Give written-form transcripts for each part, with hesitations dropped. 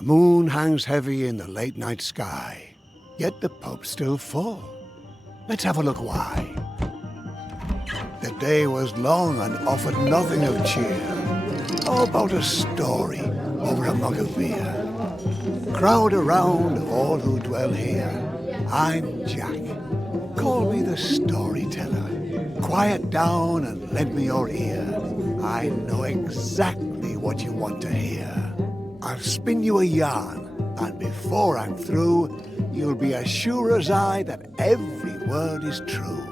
The moon hangs heavy in the late night sky, yet the pub's still full. Let's have a look why. The day was long and offered nothing of cheer. How about a story over a mug of beer? Crowd around, all who dwell here. I'm Jack. Call me the storyteller. Quiet down and lend me your ear. I know exactly what you want to hear. I'll spin you a yarn, and before I'm through, you'll be as sure as I that every word is true.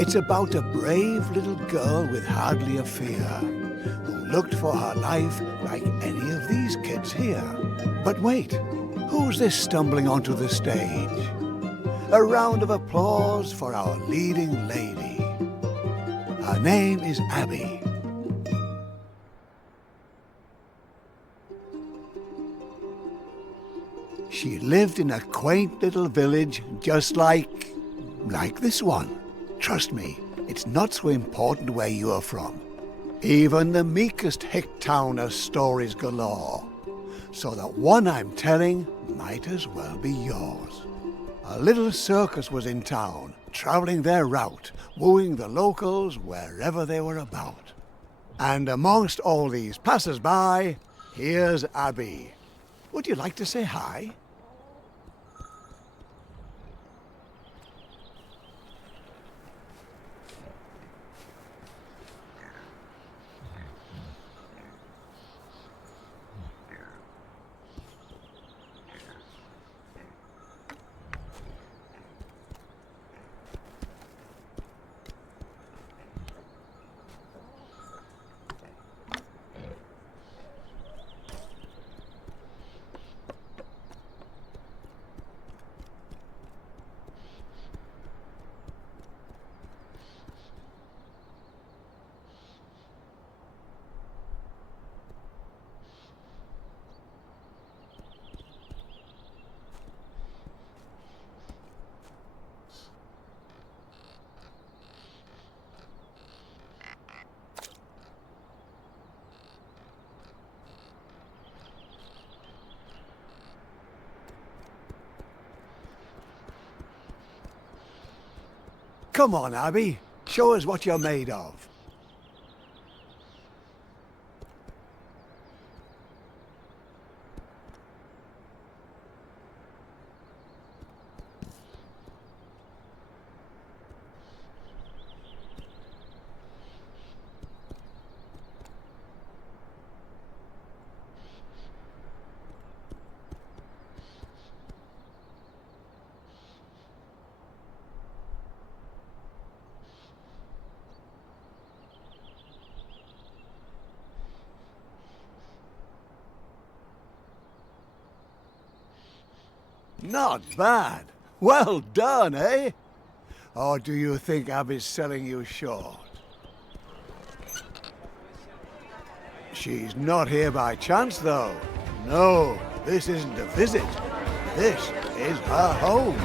It's about a brave little girl with hardly a fear, who looked for her life like any of these kids here. But wait, who's this stumbling onto the stage? A round of applause for our leading lady. Her name is Abby. She lived in a quaint little village just like this one. Trust me, it's not so important where you are from. Even the meekest hick town has stories galore. So that one I'm telling might as well be yours. A little circus was in town, traveling their route, wooing the locals wherever they were about. And amongst all these passers-by, here's Abby. Would you like to say hi? Come on, Abby. Show us what you're made of. Not bad. Well done, eh? Or do you think Abby's selling you short? She's not here by chance, though. No, this isn't a visit. This is her home.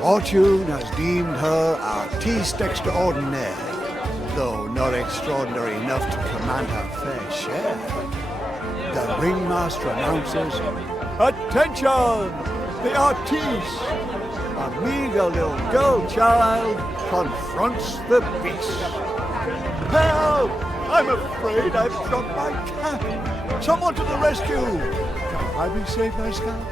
Fortune has deemed her artiste extraordinaire, though not extraordinary enough to command her fair share. The ringmaster announces, "Attention! The artiste, a meager little girl child, confronts the beast." Help! I'm afraid I've dropped my cap. Someone to the rescue! Can I be saved, my scout?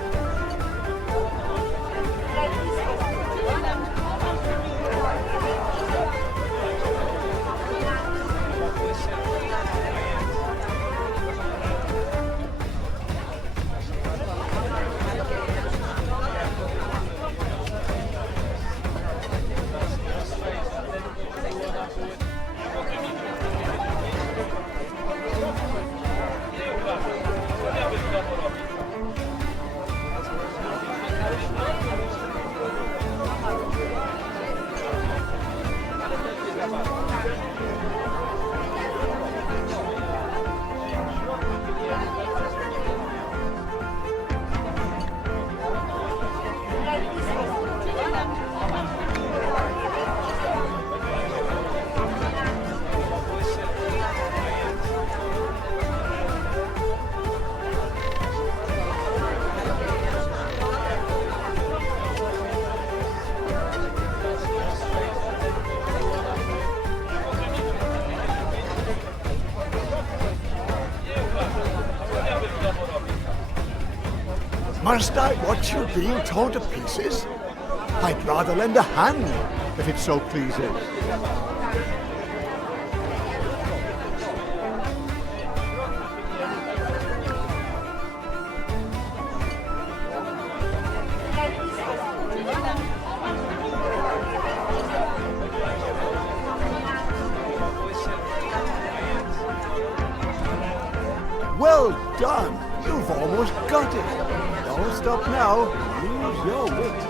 Must I watch you being torn to pieces? I'd rather lend a hand, if it so pleases. Well done! You've almost got it. Don't stop now. Use your wit.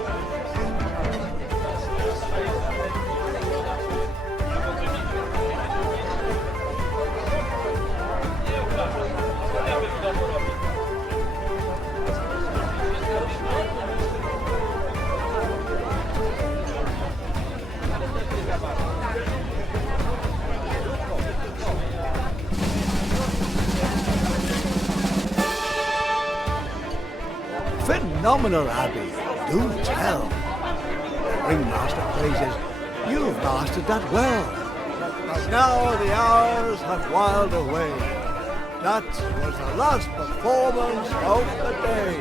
Phenomenal, Abby. Do tell. The ringmaster praises you've mastered that well. But now the hours have whiled away. That was the last performance of the day.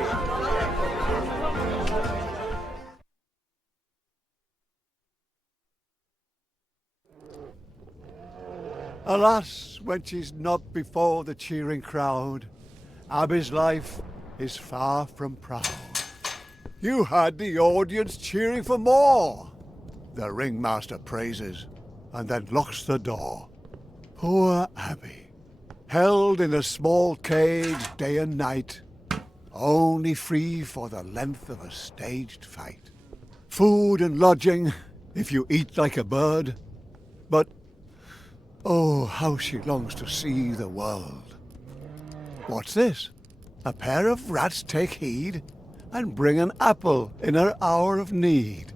Alas, when she's not before the cheering crowd, Abby's life is far from proud. You had the audience cheering for more. The ringmaster praises and then locks the door. Poor Abby, held in a small cage day and night, only free for the length of a staged fight. Food and lodging, if you eat like a bird, but oh, how she longs to see the world. What's this? A pair of rats take heed and bring an apple in her hour of need.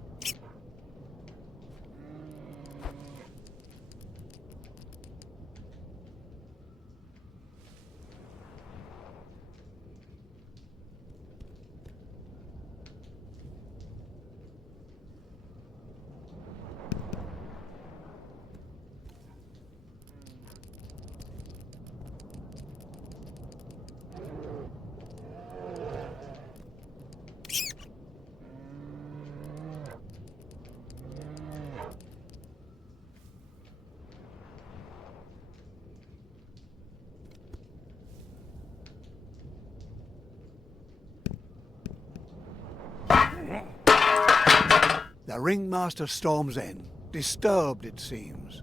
The ringmaster storms in, disturbed it seems.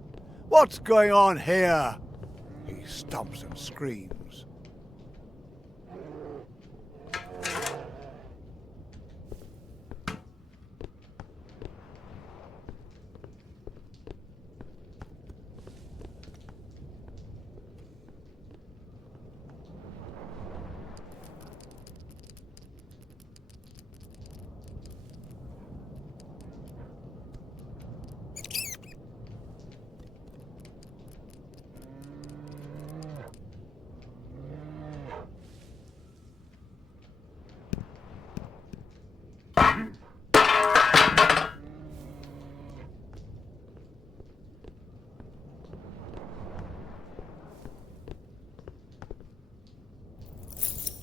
What's going on here? He stomps and screams.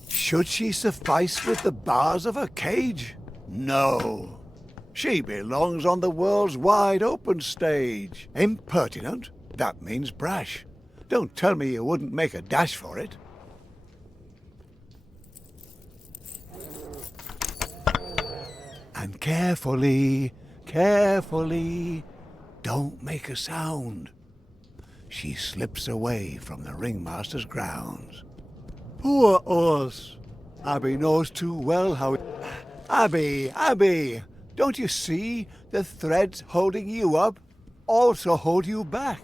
Should she suffice with the bars of her cage? No. She belongs on the world's wide open stage. Impertinent? That means brash. Don't tell me you wouldn't make a dash for it. And carefully, carefully, don't make a sound. She slips away from the ringmaster's grounds. Poor us. Abby knows too well how it... Abby, don't you see the threads holding you up also hold you back?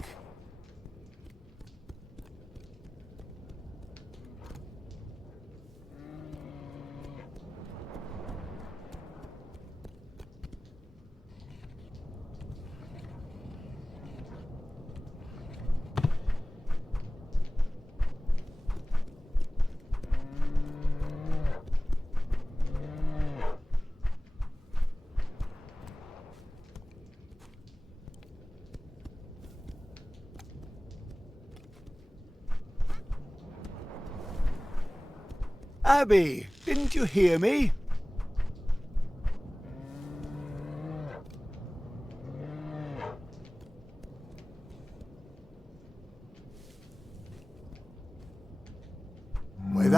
Abby, didn't you hear me?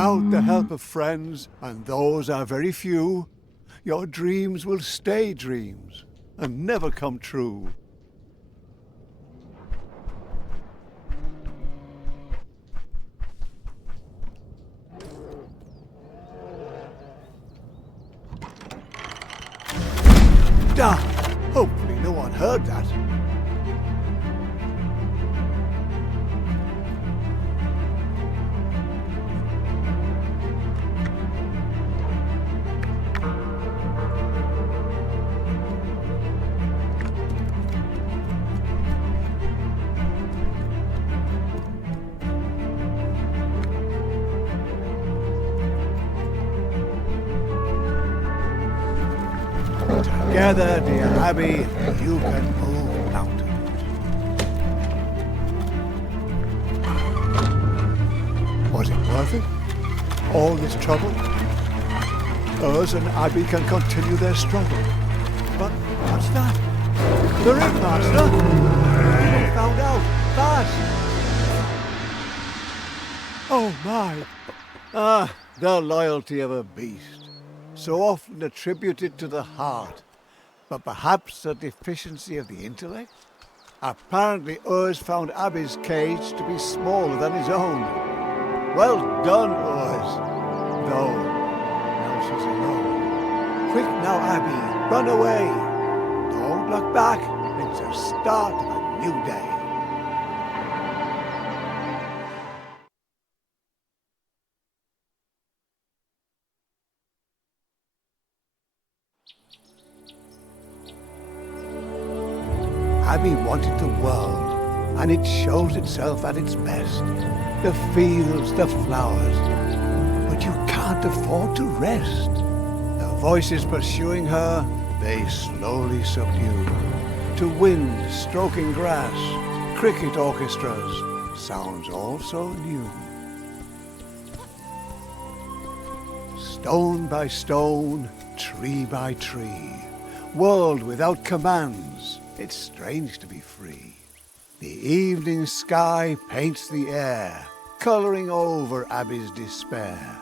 Without the help of friends, and those are very few, your dreams will stay dreams and never come true. Damn! Hopefully no one heard that. Together, dear Abby, you can move mountains. Was it worth it? All this trouble? Us and Abby can continue their struggle. But what's that? The ringmaster! We found out! Fast! Oh my! Ah, the loyalty of a beast. So often attributed to the heart. But perhaps a deficiency of the intellect? Apparently Urs found Abby's cage to be smaller than his own. Well done, Urs. Though, now she's alone. Quick now, Abby, run away. Don't look back. It's the start of a new day. Abby wanted the world, and it shows itself at its best. The fields, the flowers. But you can't afford to rest. The voices pursuing her, they slowly subdue. To wind stroking grass, cricket orchestras, sounds all so new. Stone by stone, tree by tree, world without commands. It's strange to be free. The evening sky paints the air, colouring over Abby's despair.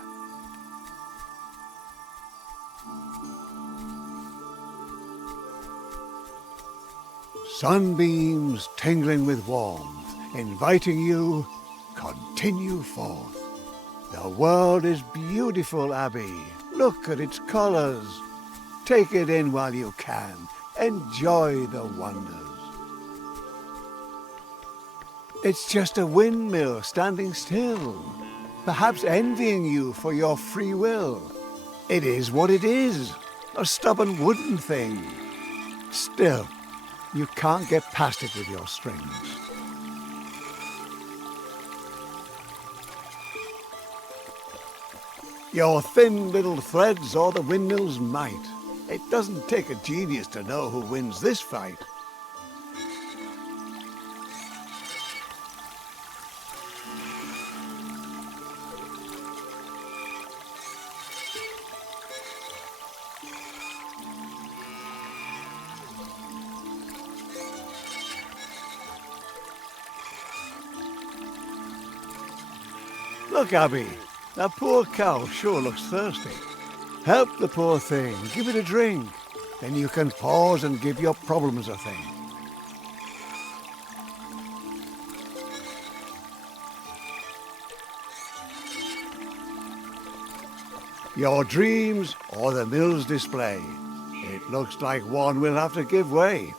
Sunbeams tingling with warmth, inviting you, continue forth. The world is beautiful, Abby. Look at its colours. Take it in while you can. Enjoy the wonders. It's just a windmill standing still, perhaps envying you for your free will. It is what it is, a stubborn wooden thing. Still, you can't get past it with your strings. Your thin little threads or the windmill's might. It doesn't take a genius to know who wins this fight. Look, Abby, that poor cow sure looks thirsty. Help the poor thing, give it a drink. Then you can pause and give your problems a think. Your dreams or the mill's display. It looks like one will have to give way.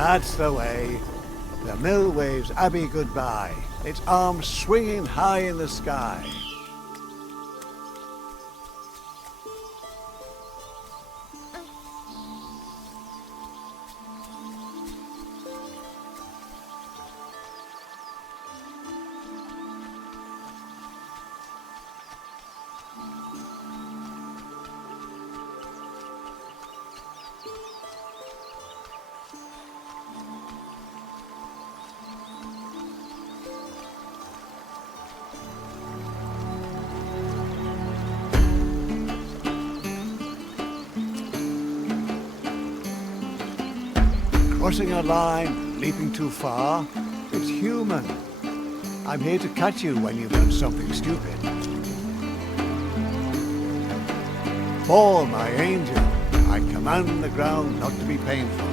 That's the way. The mill waves Abby goodbye, its arms swinging high in the sky. Crossing a line, leaping too far, it's human. I'm here to catch you when you've done something stupid. Fall, my angel. I command the ground not to be painful.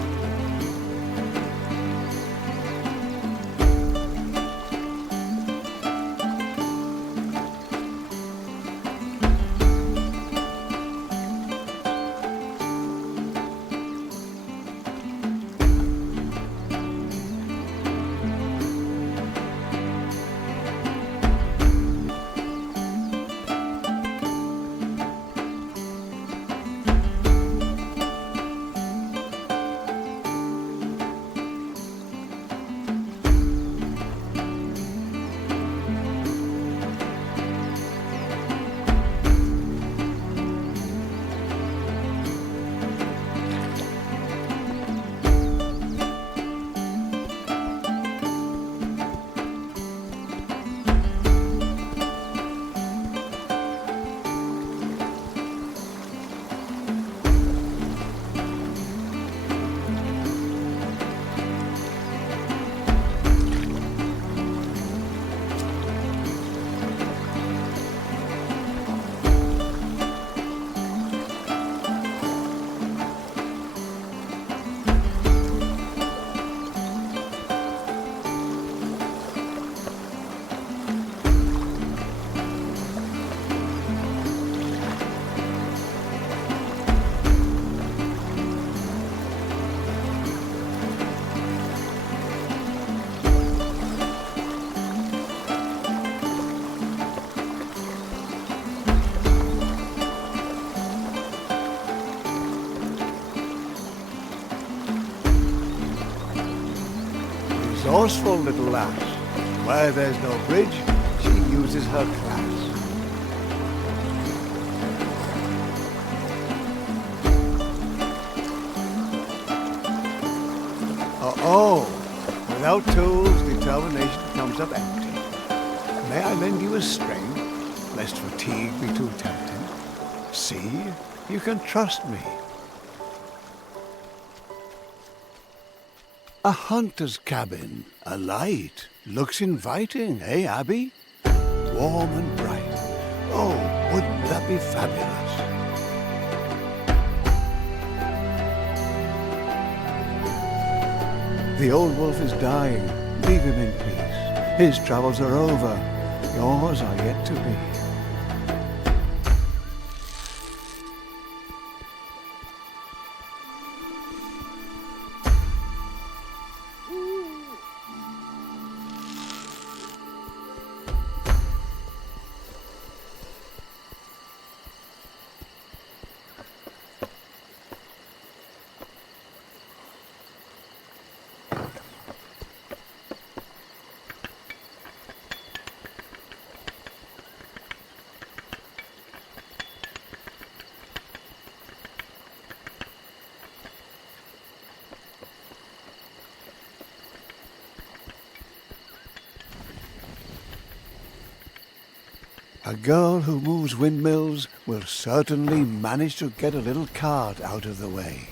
Resourceful little lass. Where there's no bridge, she uses her class. Oh, without tools, determination comes up empty. May I lend you a string, lest fatigue be too tempting? See, you can trust me. A hunter's cabin, a light, looks inviting, eh, Abby? Warm and bright. Oh, wouldn't that be fabulous? The old wolf is dying. Leave him in peace. His travels are over. Yours are yet to be. A girl who moves windmills will certainly manage to get a little cart out of the way.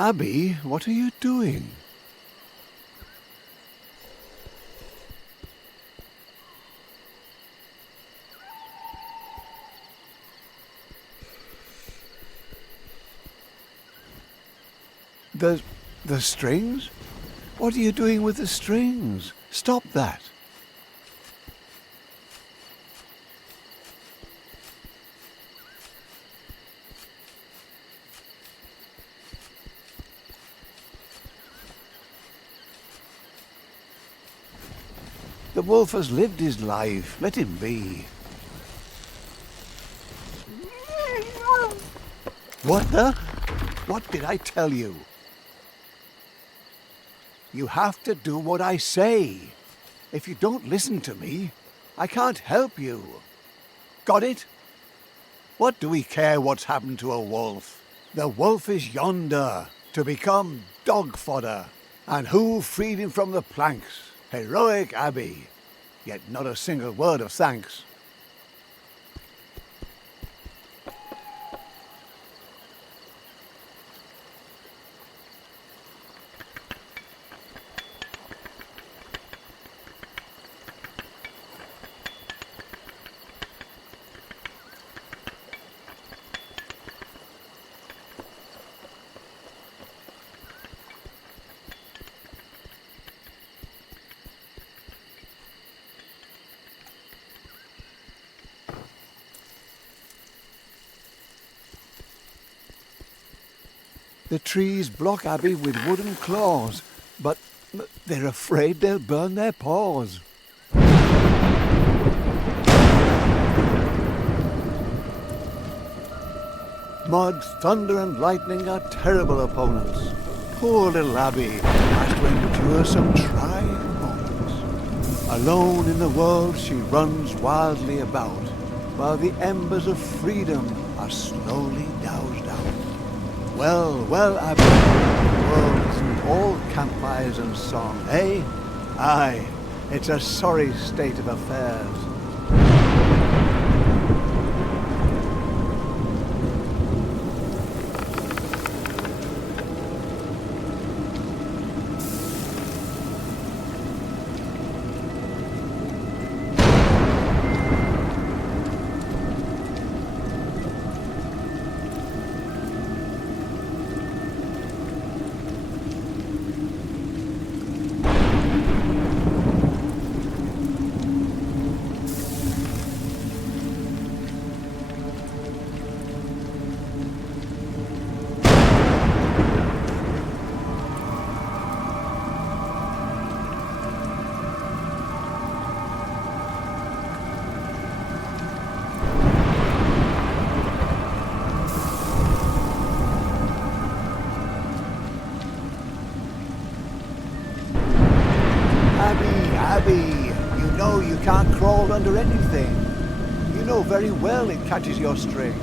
Abby, what are you doing? The strings? What are you doing with the strings? Stop that. The wolf has lived his life. Let him be. What the? What did I tell you? You have to do what I say. If you don't listen to me, I can't help you. Got it? What do we care what's happened to a wolf? The wolf is yonder, to become dog fodder. And who freed him from the planks? Heroic Abby. Yet not a single word of thanks. The trees block Abby with wooden claws, but they're afraid they'll burn their paws. Mud, thunder and lightning are terrible opponents. Poor little Abby has to endure some trying moments. Alone in the world she runs wildly about, while the embers of freedom are slowly doused out. Well, well, Abby, the world isn't all campfires and song, eh? Aye, it's a sorry state of affairs. Abby, you know you can't crawl under anything. You know very well it catches your string.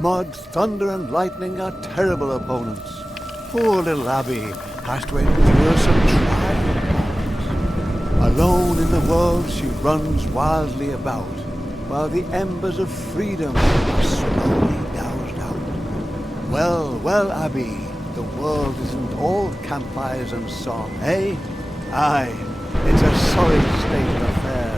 Mud, thunder and lightning are terrible opponents. Poor little Abby has to endure some trying moments. Alone in the world she runs wildly about, while the embers of freedom are slowly doused out. Well, well, Abby, the world isn't all campfires and song, eh? Aye, it's a sorry state of affairs.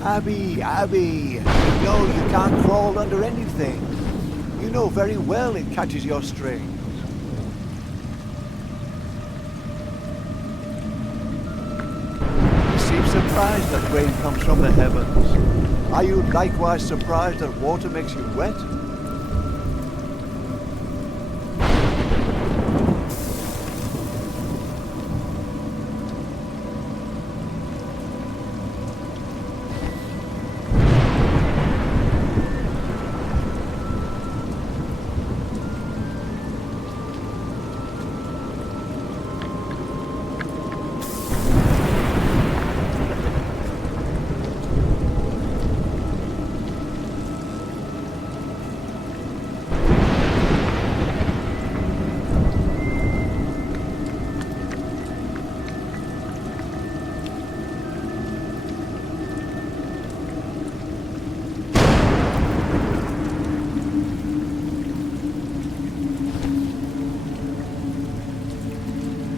Abby, Abby, you know you can't crawl under anything. You know very well it catches your strings. You seem surprised that rain comes from the heavens. Are you likewise surprised that water makes you wet?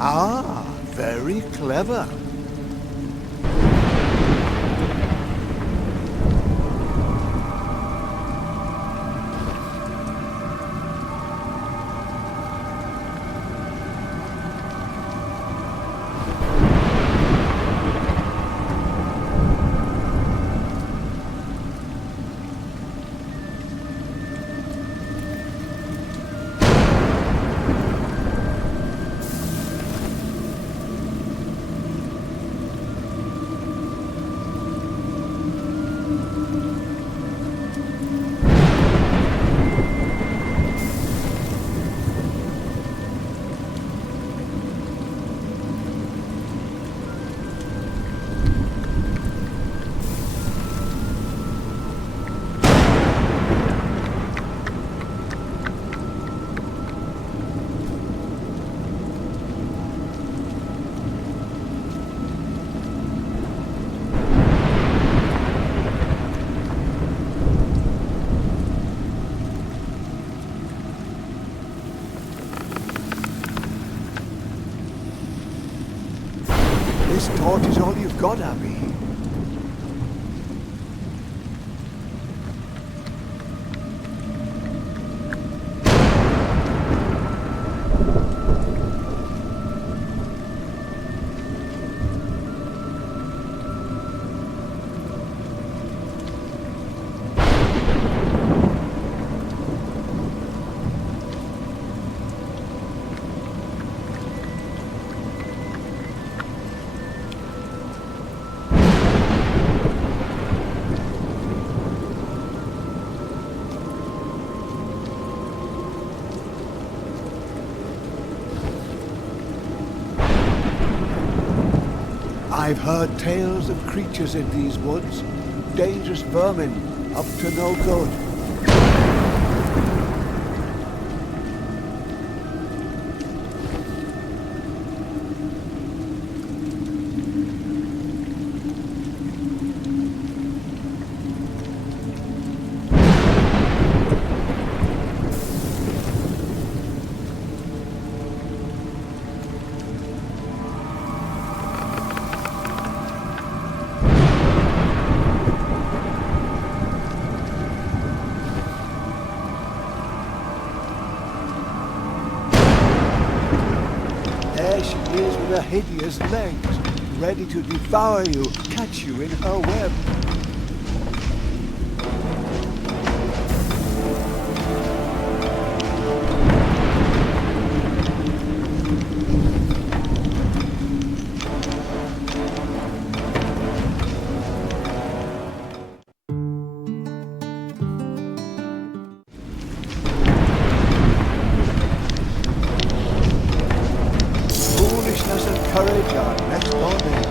Ah, very clever. This torch is all you've got, Abby. I've heard tales of creatures in these woods. Dangerous vermin, up to no good. There she is with her hideous legs, ready to devour you, catch you in her web. Foolishness and courage are next door neighbors.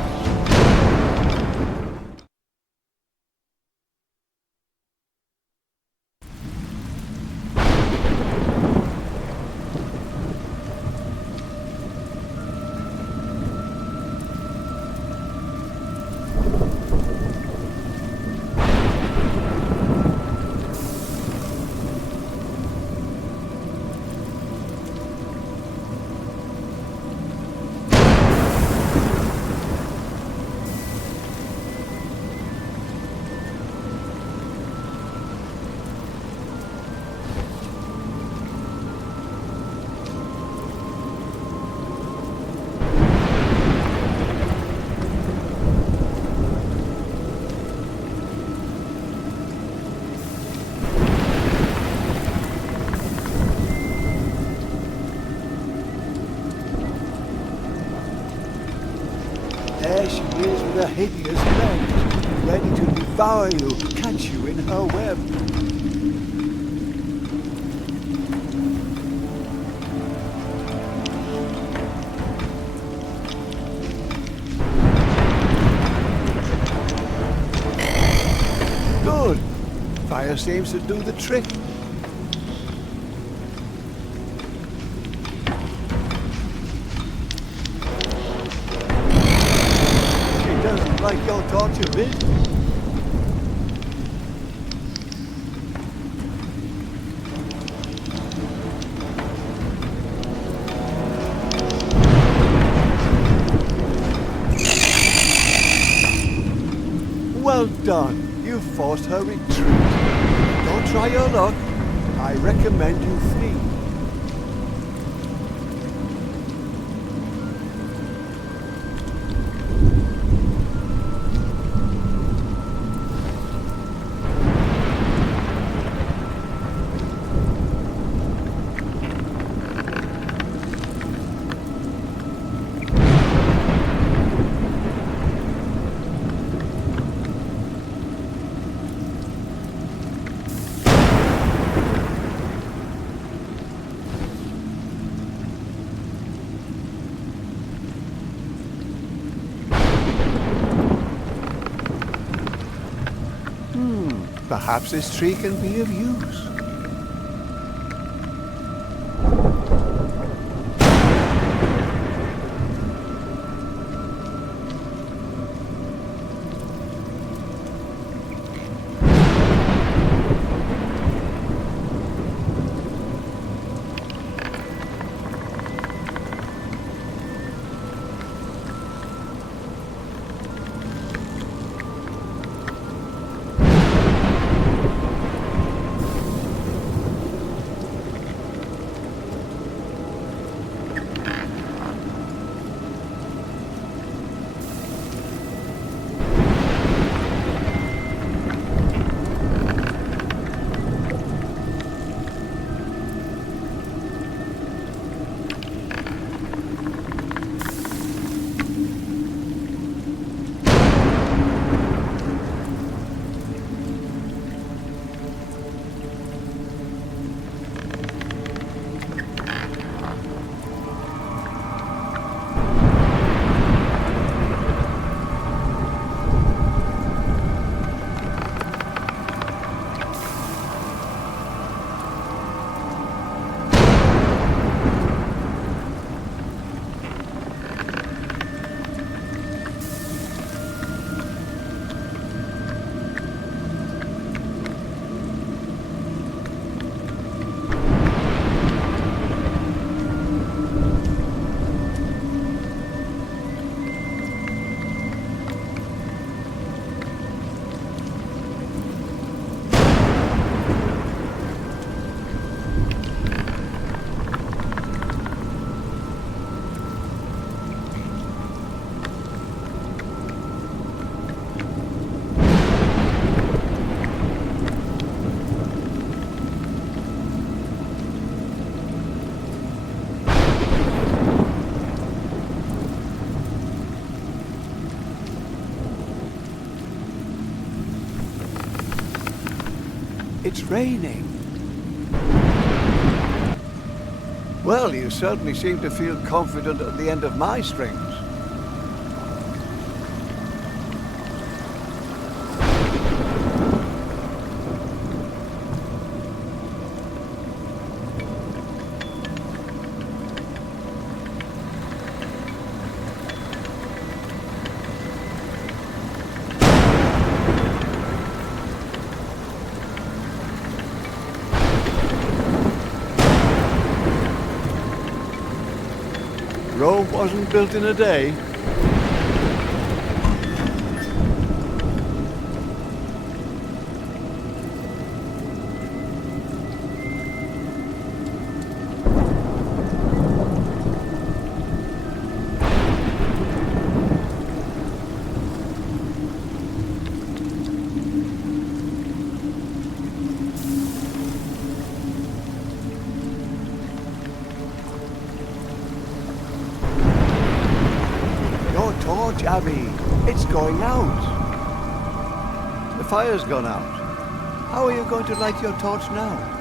There she is with her hideous legs, ready to devour you, catch you in her web. Good. Fire seems to do the trick. Like your torture bit. Well done. You forced her retreat. Don't try your luck. I recommend you flee. Perhaps this tree can be of use. It's raining. Well, you certainly seem to feel confident at the end of my strings. Rome wasn't built in a day. Torch, Abby. It's going out. The fire's gone out. How are you going to light your torch now?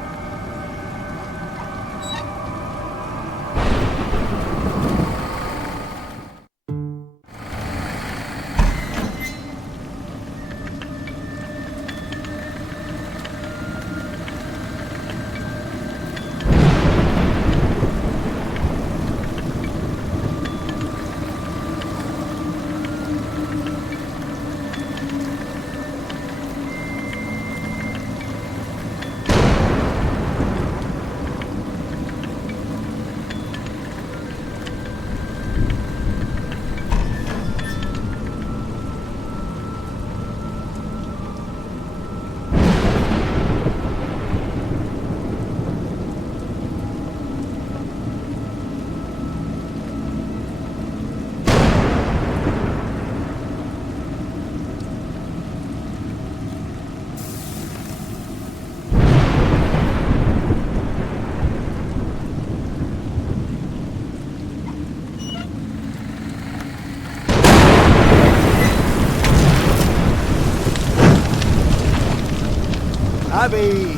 Abby,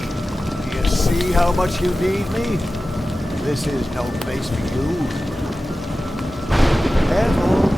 do you see how much you need me? This is no place for you. Careful.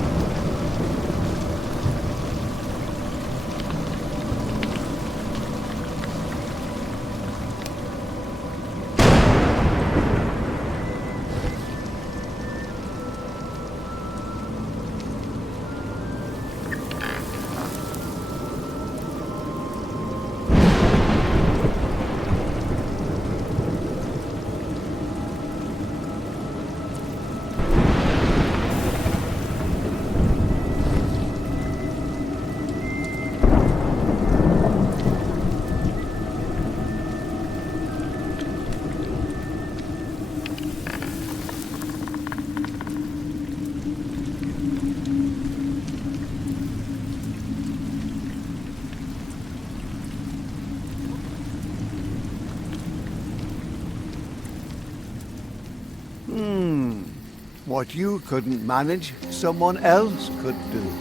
What you couldn't manage, someone else could do.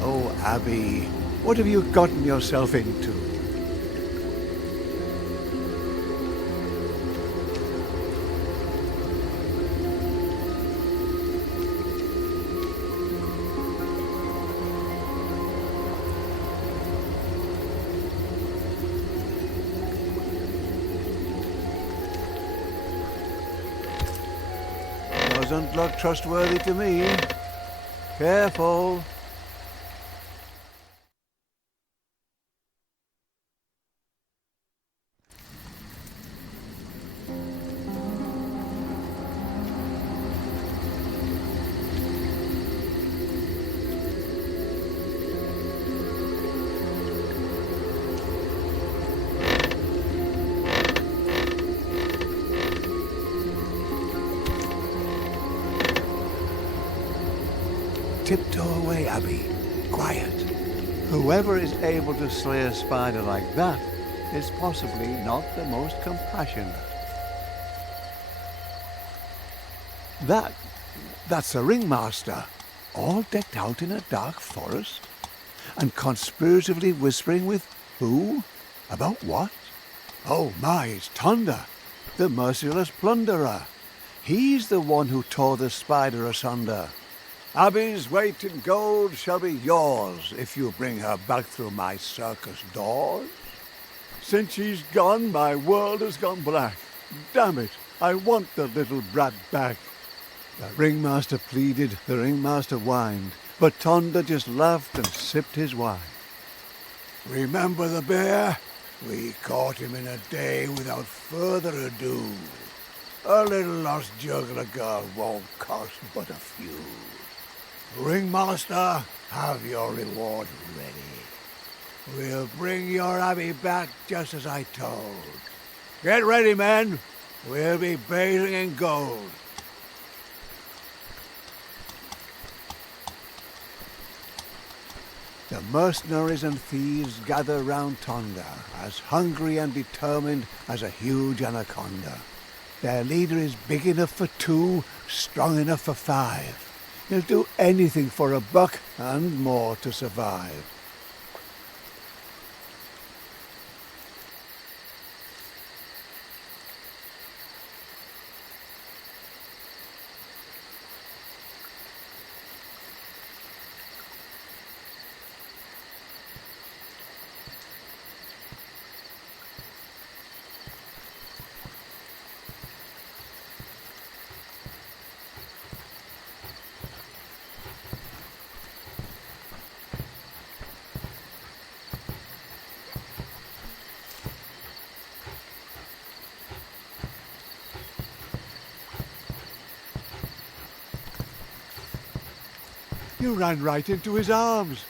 Oh, Abby, what have you gotten yourself into? Doesn't look trustworthy to me. Careful. Tiptoe away, Abby. Quiet. Whoever is able to slay a spider like that is possibly not the most compassionate. That's a ringmaster, all decked out in a dark forest, and conspiratively whispering with who? About what? Oh my, it's Tonda, the merciless plunderer. He's the one who tore the spider asunder. Abby's weight in gold shall be yours if you bring her back through my circus doors. Since she's gone, my world has gone black. Damn it, I want the little brat back. The ringmaster pleaded, the ringmaster whined, but Tonda just laughed and sipped his wine. Remember the bear? We caught him in a day without further ado. A little lost juggler girl won't cost but a few. Ringmaster, have your reward ready. We'll bring your Abby back just as I told. Get ready, men. We'll be bathing in gold. The mercenaries and thieves gather round Tonda, as hungry and determined as a huge anaconda. Their leader is big enough for 2, strong enough for 5. He'll do anything for a buck and more to survive. You ran right into his arms.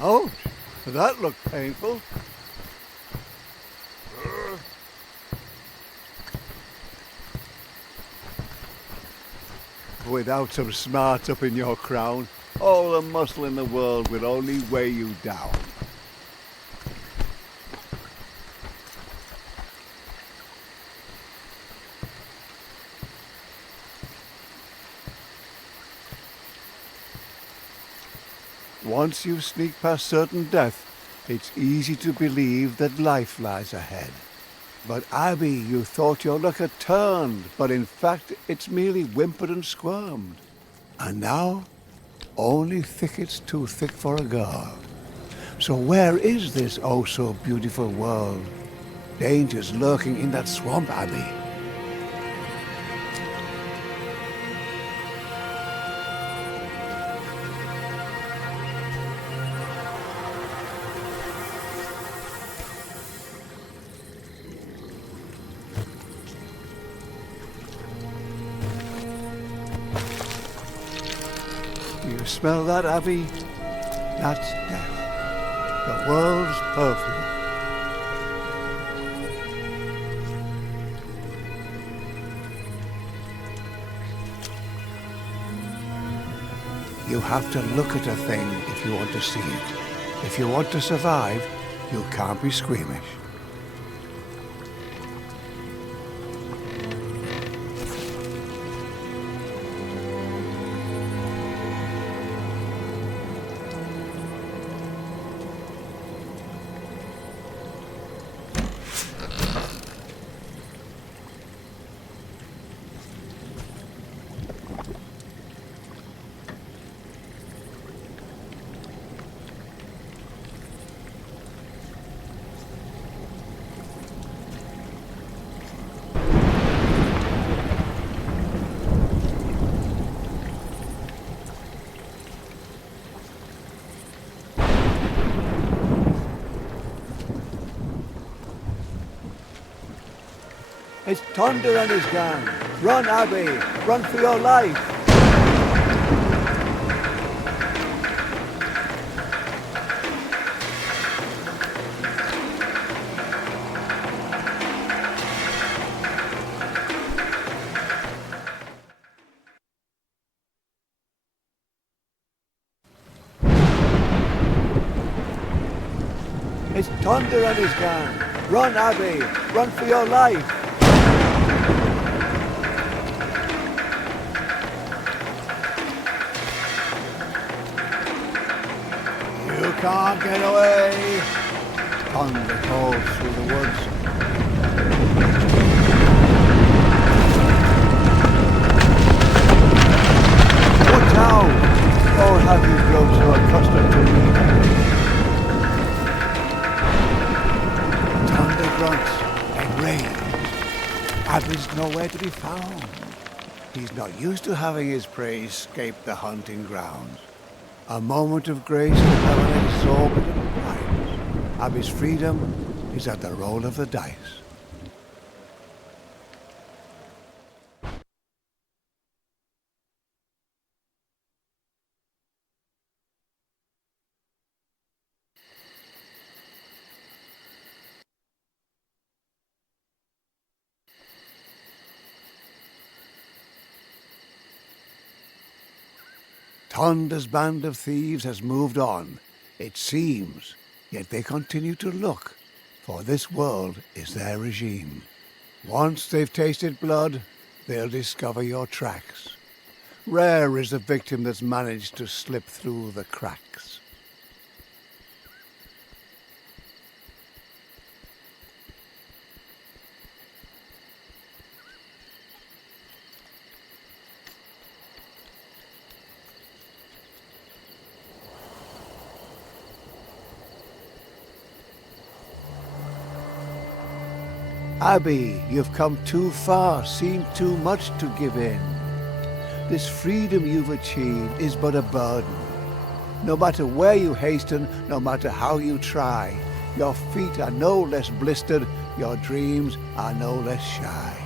Ouch! That looked painful. Without some smarts up in your crown, all the muscle in the world will only weigh you down. Once you sneak past certain death, it's easy to believe that life lies ahead. But Abby, you thought your luck had turned, but in fact it's merely whimpered and squirmed. And now, only thickets too thick for a girl. So where is this oh so beautiful world? Dangers lurking in that swamp, Abby. You smell that, Abby? That's death. The world's perfume. You have to look at a thing if you want to see it. If you want to survive, you can't be squeamish. It's Thunder and his gang. Run, Abby. Run for your life. It's Thunder and his gang. Run, Abby. Run for your life. You can't get away. Thunder calls through the woods. Watch out! Or have you grown so accustomed to me? Thunder grunts and rains. Abby's nowhere to be found. He's not used to having his prey escape the hunting grounds. A moment of grace to have an exorbitant price. Abby's freedom is at the roll of the dice. Thunder's band of thieves has moved on, it seems, yet they continue to look, for this world is their regime. Once they've tasted blood, they'll discover your tracks. Rare is the victim that's managed to slip through the cracks. Abby, you've come too far, seen too much to give in. This freedom you've achieved is but a burden. No matter where you hasten, no matter how you try, your feet are no less blistered, your dreams are no less shy.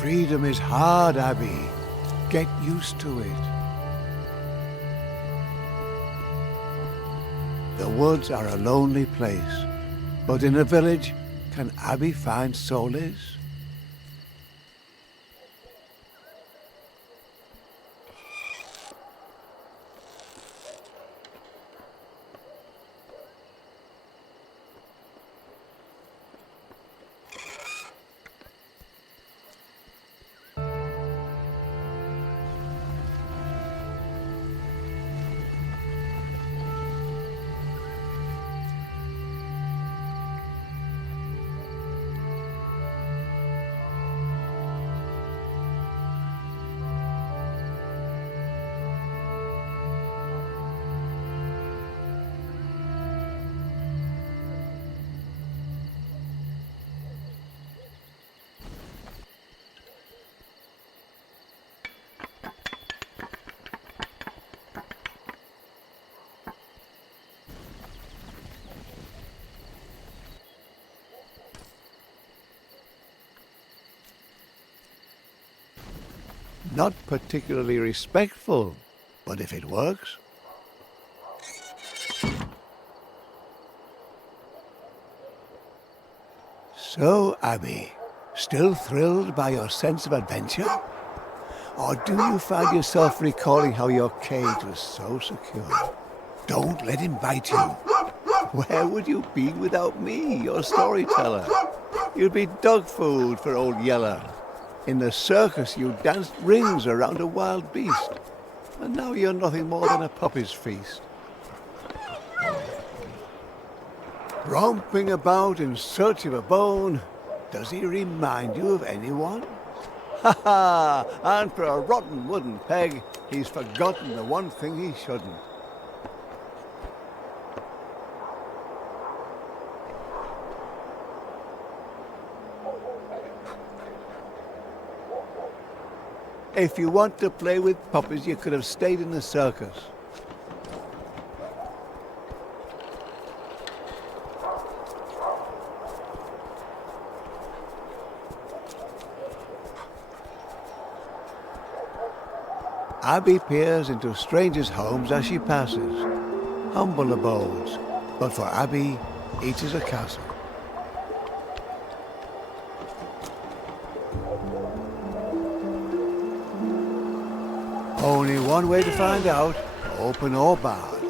Freedom is hard, Abby. Get used to it. The woods are a lonely place. But in a village, can Abby find solace? Not particularly respectful, but if it works. So, Abby, still thrilled by your sense of adventure? Or do you find yourself recalling how your cage was so secure? Don't let him bite you. Where would you be without me, your storyteller? You'd be dog food for old Yeller. In the circus, you danced rings around a wild beast, and now you're nothing more than a puppy's feast. Romping about in search of a bone, does he remind you of anyone? Ha ha! And for a rotten wooden peg, he's forgotten the one thing he shouldn't. If you want to play with puppies, you could have stayed in the circus. Abby peers into strangers' homes as she passes. Humble abodes, but for Abby, each is a castle. Only one way to find out, open or barred.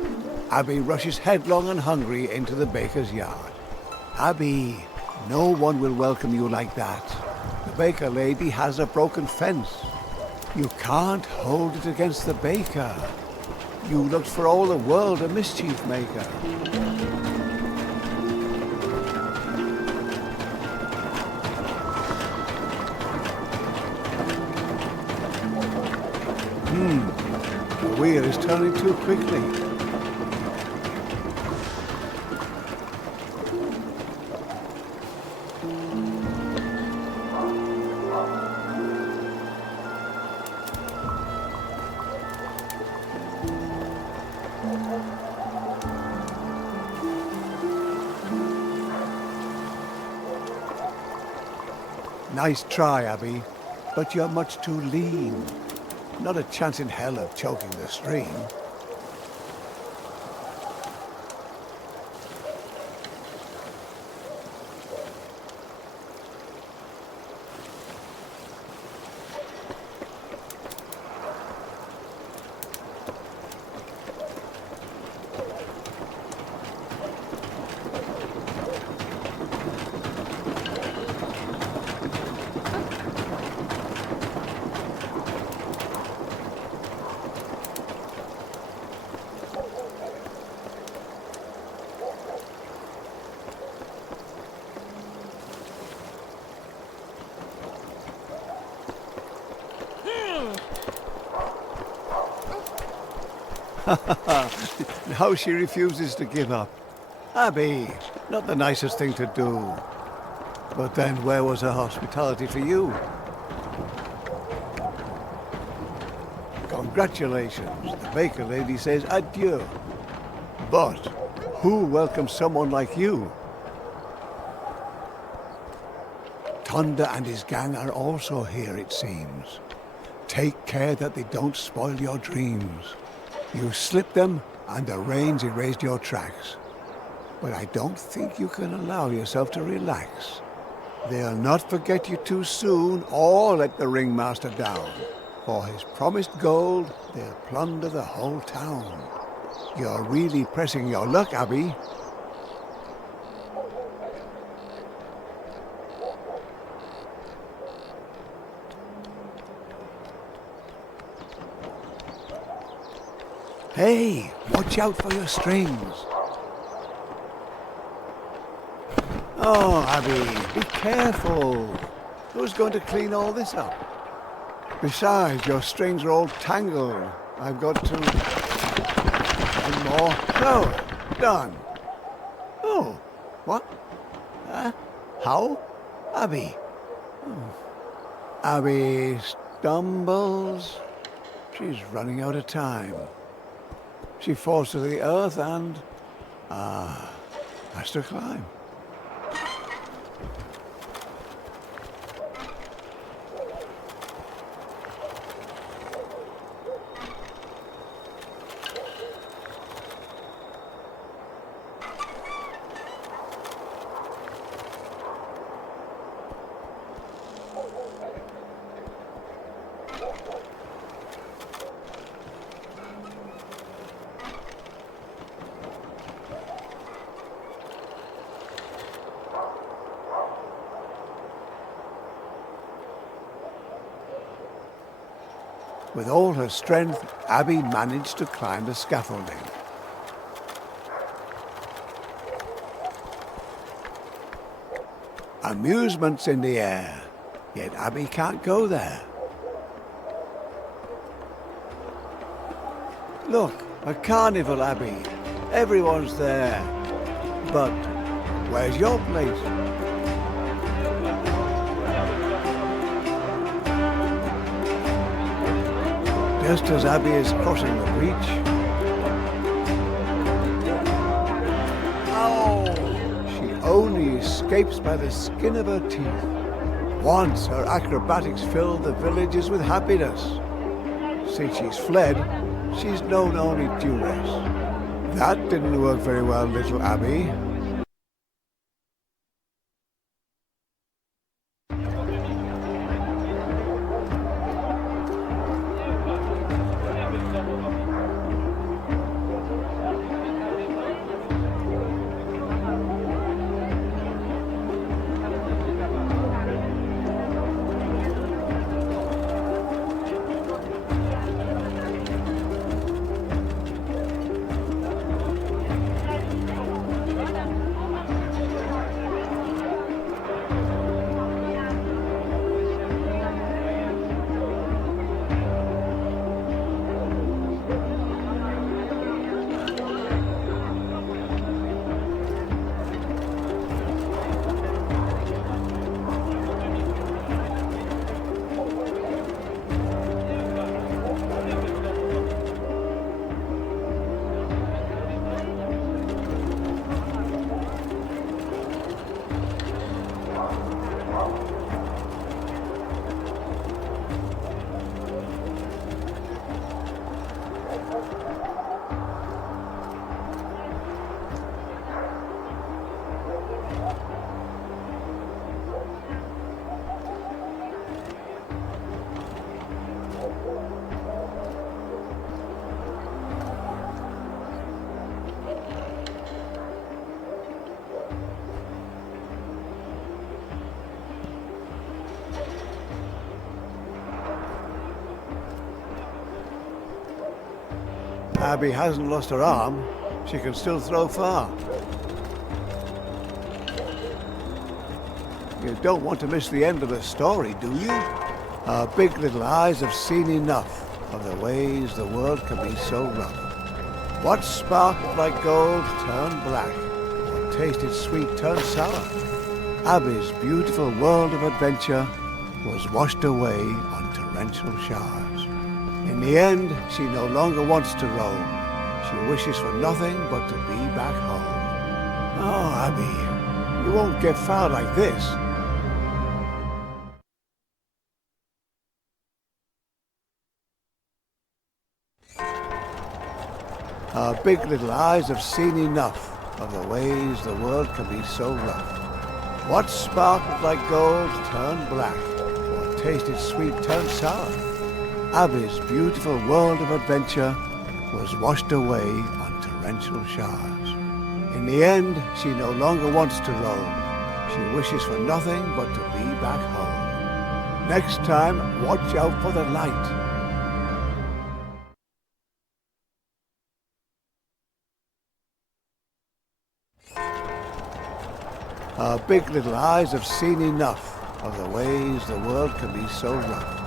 Abby rushes headlong and hungry into the baker's yard. Abby, no one will welcome you like that. The baker lady has a broken fence. You can't hold it against the baker. You looked for all the world a mischief maker. The wheel is turning too quickly. Nice try, Abby, but you're much too lean. Not a chance in hell of choking the stream. Now she refuses to give up. Abby, not the nicest thing to do. But then where was her hospitality for you? Congratulations, the baker lady says adieu. But who welcomes someone like you? Thunder and his gang are also here, it seems. Take care that they don't spoil your dreams. You slipped them, and the rains erased your tracks. But I don't think you can allow yourself to relax. They'll not forget you too soon, or let the ringmaster down. For his promised gold, they'll plunder the whole town. You're really pressing your luck, Abby. Hey, watch out for your strings. Oh, Abby, be careful. Who's going to clean all this up? Besides, your strings are all tangled. I've got to... One more. So, done. Oh, what? How? Abby. Abby stumbles. She's running out of time. She falls to the earth and... has to climb. With all her strength, Abby managed to climb the scaffolding. Amusement's in the air, yet Abby can't go there. Look, a carnival, Abby. Everyone's there. But where's your place? Just as Abby is crossing the breach. Ow! She only escapes by the skin of her teeth. Once her acrobatics filled the villagers with happiness. Since she's fled, she's known only duress. That didn't work very well, little Abby. Abby hasn't lost her arm. She can still throw far. You don't want to miss the end of the story, do you? Our big little eyes have seen enough of the ways the world can be so rough. What sparkled like gold turned black. What tasted sweet turned sour. Abby's beautiful world of adventure was washed away on torrential showers. In the end, she no longer wants to roam. She wishes for nothing but to be back home. Oh, Abby, you won't get far like this. Our big little eyes have seen enough of the ways the world can be so rough. What sparkled like gold turned black. What tasted sweet turned sour. Abby's beautiful world of adventure was washed away on torrential showers. In the end, she no longer wants to roam. She wishes for nothing but to be back home. Next time, watch out for the light. Our big little eyes have seen enough of the ways the world can be so rough.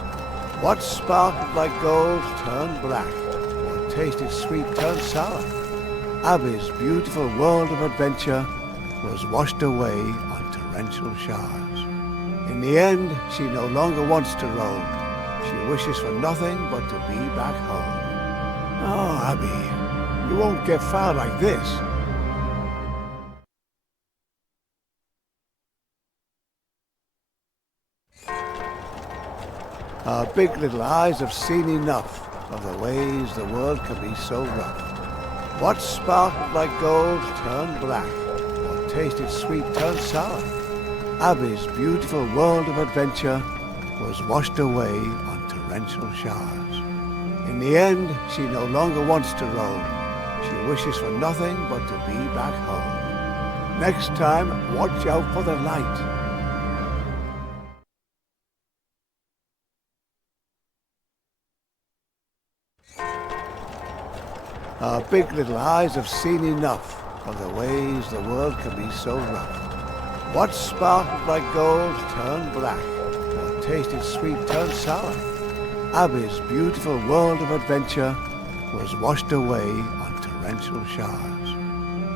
What sparkled like gold turned black. What tasted sweet turned sour. Abby's beautiful world of adventure was washed away on torrential showers. In the end, she no longer wants to roam. She wishes for nothing but to be back home. Oh, Abby, you won't get far like this. Our big little eyes have seen enough of the ways the world can be so rough. What sparkled like gold turned black. What tasted sweet turned sour. Abby's beautiful world of adventure was washed away on torrential showers. In the end, she no longer wants to roam. She wishes for nothing but to be back home. Next time, watch out for the light. Our big little eyes have seen enough of the ways the world can be so rough. What sparkled like gold turned black. What tasted sweet turned sour. Abby's beautiful world of adventure was washed away on torrential showers.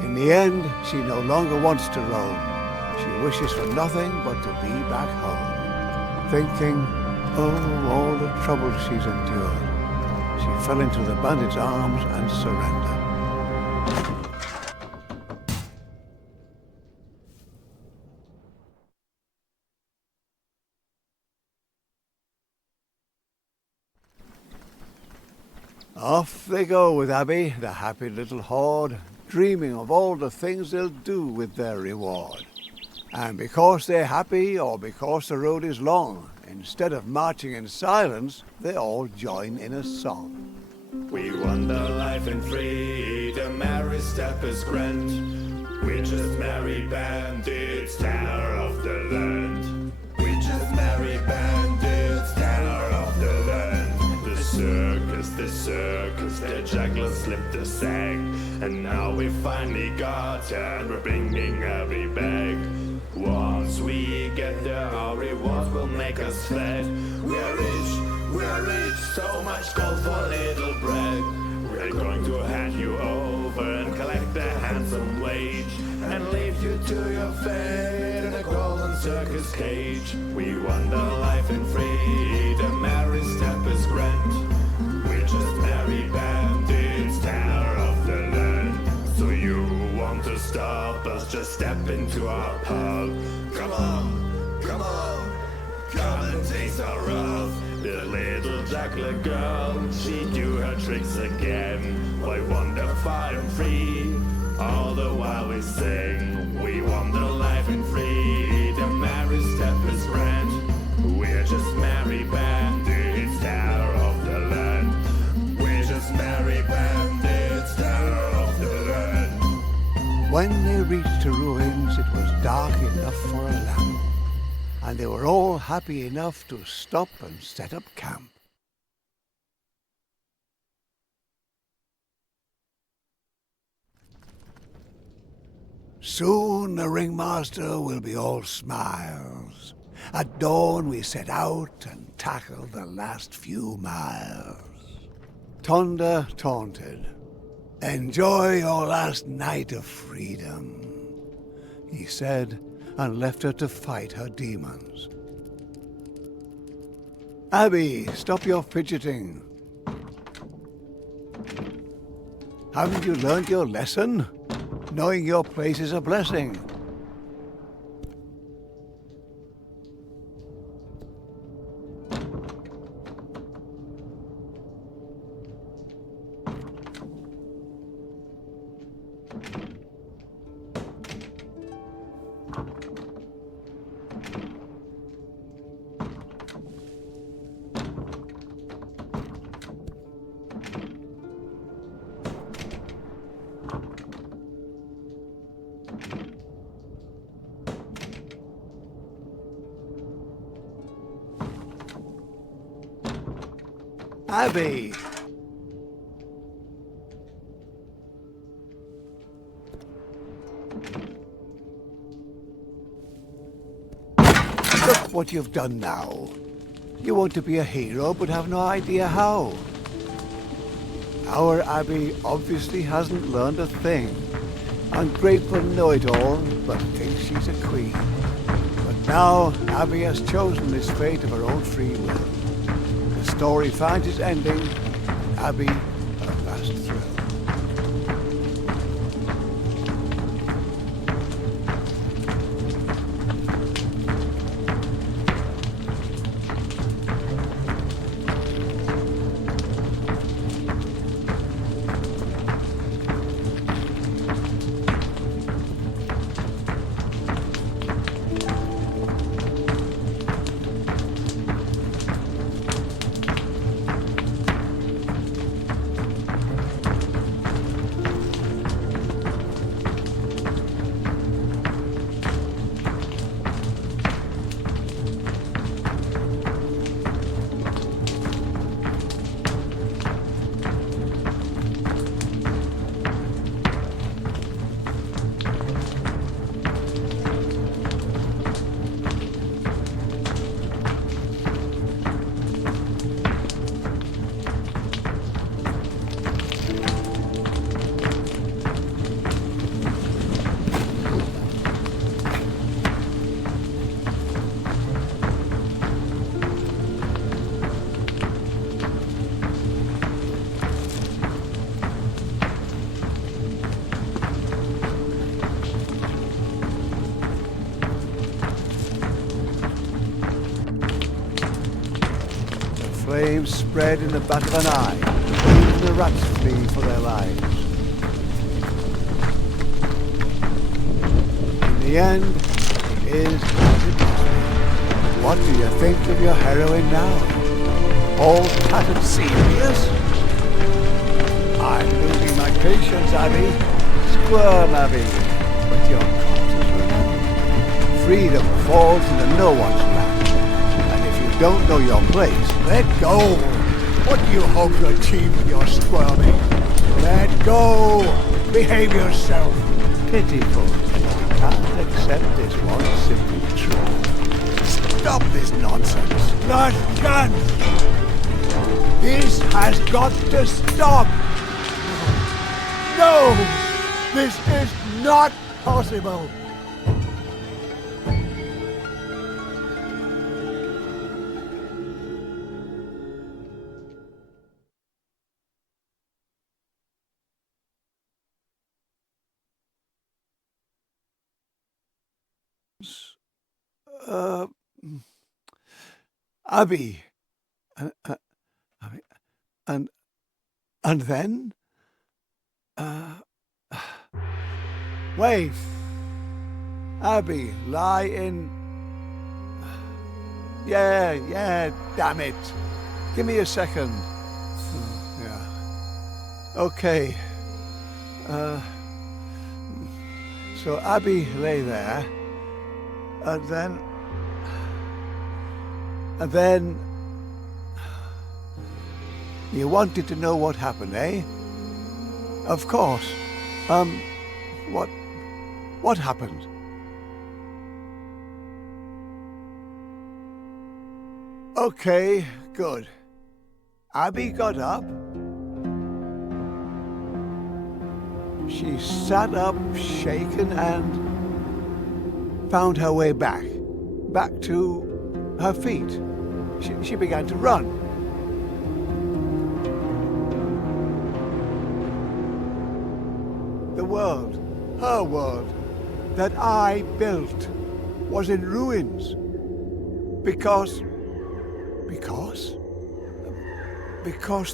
In the end, she no longer wants to roam. She wishes for nothing but to be back home. Thinking, oh, all the trouble she's endured. She fell into the bandit's arms and surrendered. Off they go with Abby, the happy little horde, dreaming of all the things they'll do with their reward. And because they're happy or because the road is long, instead of marching in silence, they all join in a song. We wander life in freedom, every step is grand. We're just merry bandits, terror of the land. We're just merry bandits, terror of the land. The circus, the juggler slipped the sack. And now we finally got it, we're bringing Abby back. Once we get there, our rewards will make us fat. We're rich, so much gold for little bread. We're going to hand you over and collect a handsome wage, and leave you to your fate in a golden circus cage. We wander life in freedom, every step is grand. We're just merry bandits, terror of the land. So you want to stop us, just step into our pub. Come on, come and taste our rub. The little juggler girl, she do her tricks again. Why wander far and free, all the while we sing. We wander life in freedom, every step is grand. We're just merry bandits, terror of the land. We're just merry bandits, terror of the land. When they reached the ruins, it was dark enough for a lamp, and they were all happy enough to stop and set up camp. Soon the ringmaster will be all smiles. At dawn we set out and tackle the last few miles. Tonda taunted, "Enjoy your last night of freedom," he said, and left her to fight her demons. Abby, stop your fidgeting. Haven't you learned your lesson? Knowing your place is a blessing. Abby! Look what you've done now. You want to be a hero but have no idea how. Our Abby obviously hasn't learned a thing. Ungrateful know-it-all, but thinks she's a queen. But now Abby has chosen this fate of her own free will. The story finds its ending, and Abby her last thrill. Flames spread in the back of an eye, leaving the rats flee for their lives. In the end, it is as it must be. What do you think of your heroine now? All tattered serious? I'm losing my patience, Abby. Squirm, Abby. But your corpses remember. Freedom falls into no one's lap. And if you don't know your place, let go. What do you hope to achieve with your squirming? Let go. Behave yourself. Pitiful. Can't accept this one simple truth. Stop this nonsense. Last chance. This has got to stop. No! This is not possible! Uh, Abby. And then? Wait. Abby, lie in... Yeah, damn it. Give me a second. Yeah. Okay. So Abby lay there, and then... You wanted to know what happened, eh? Of course. What happened? Okay, good. Abby got up. She sat up, shaken, and found her way back to her feet. She began to run. The world, her world, that I built was in ruins. Because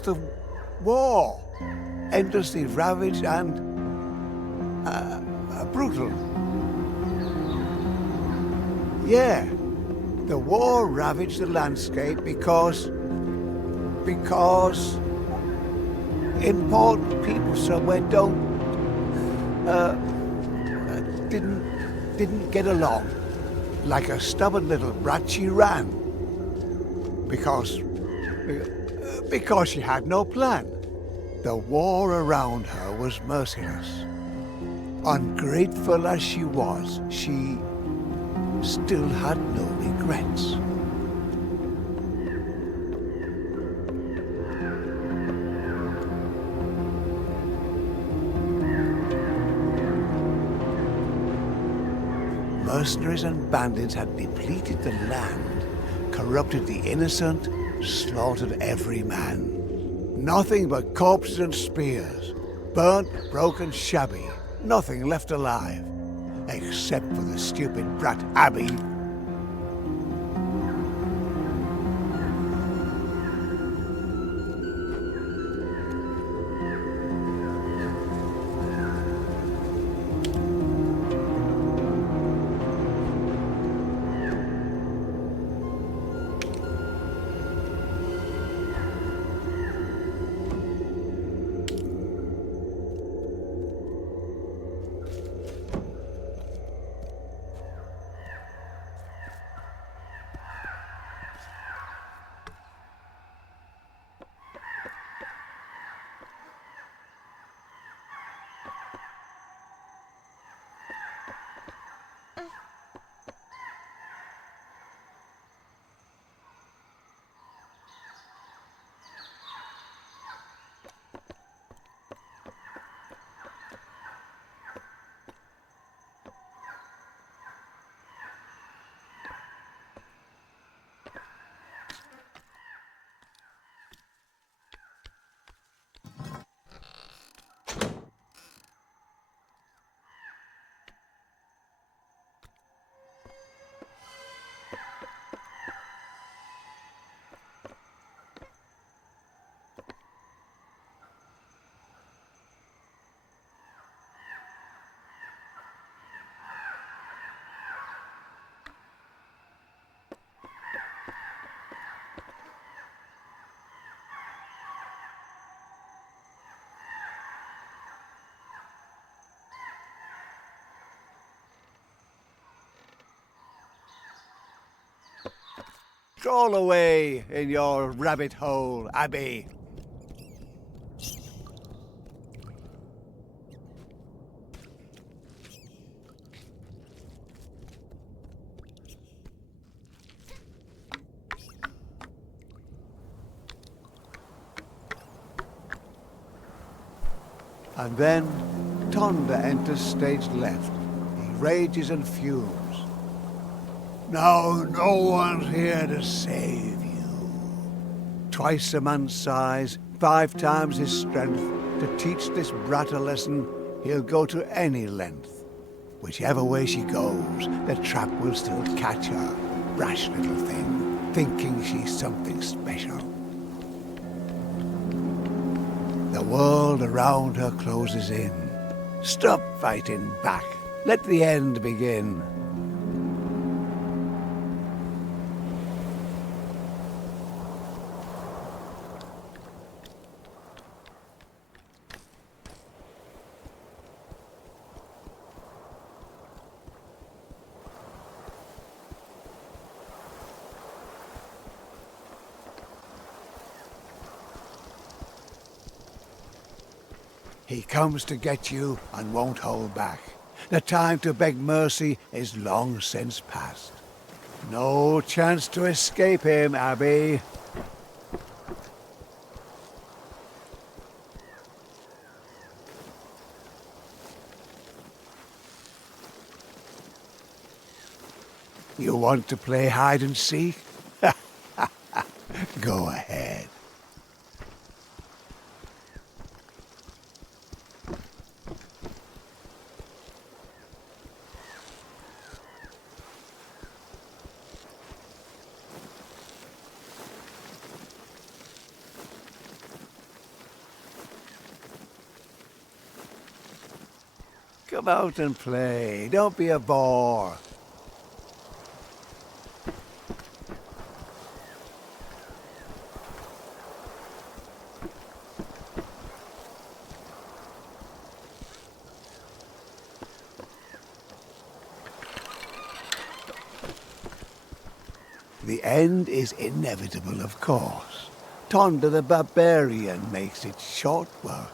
the war, endlessly ravaged and brutal. Yeah, the war ravaged the landscape because important people somewhere didn't get along. Like a stubborn little brat, she ran. Because she had no plan. The war around her was merciless. Ungrateful as she was, she still had no regrets. Mercenaries and bandits had depleted the land, corrupted the innocent, slaughtered every man. Nothing but corpses and spears, burnt, broken, shabby, nothing left alive, except for the stupid brat Abby. Crawl away in your rabbit hole, Abby. And then Tonda enters stage left. He rages and fumes. Now no one's here to save you. Twice a man's size, 5 times his strength. To teach this brat a lesson, he'll go to any length. Whichever way she goes, the trap will still catch her. Rash little thing, thinking she's something special. The world around her closes in. Stop fighting back. Let the end begin. He comes to get you and won't hold back. The time to beg mercy is long since past. No chance to escape him, Abby. You want to play hide and seek? Go ahead. Come out and play. Don't be a bore. The end is inevitable, of course. Tonda the Barbarian makes it short work.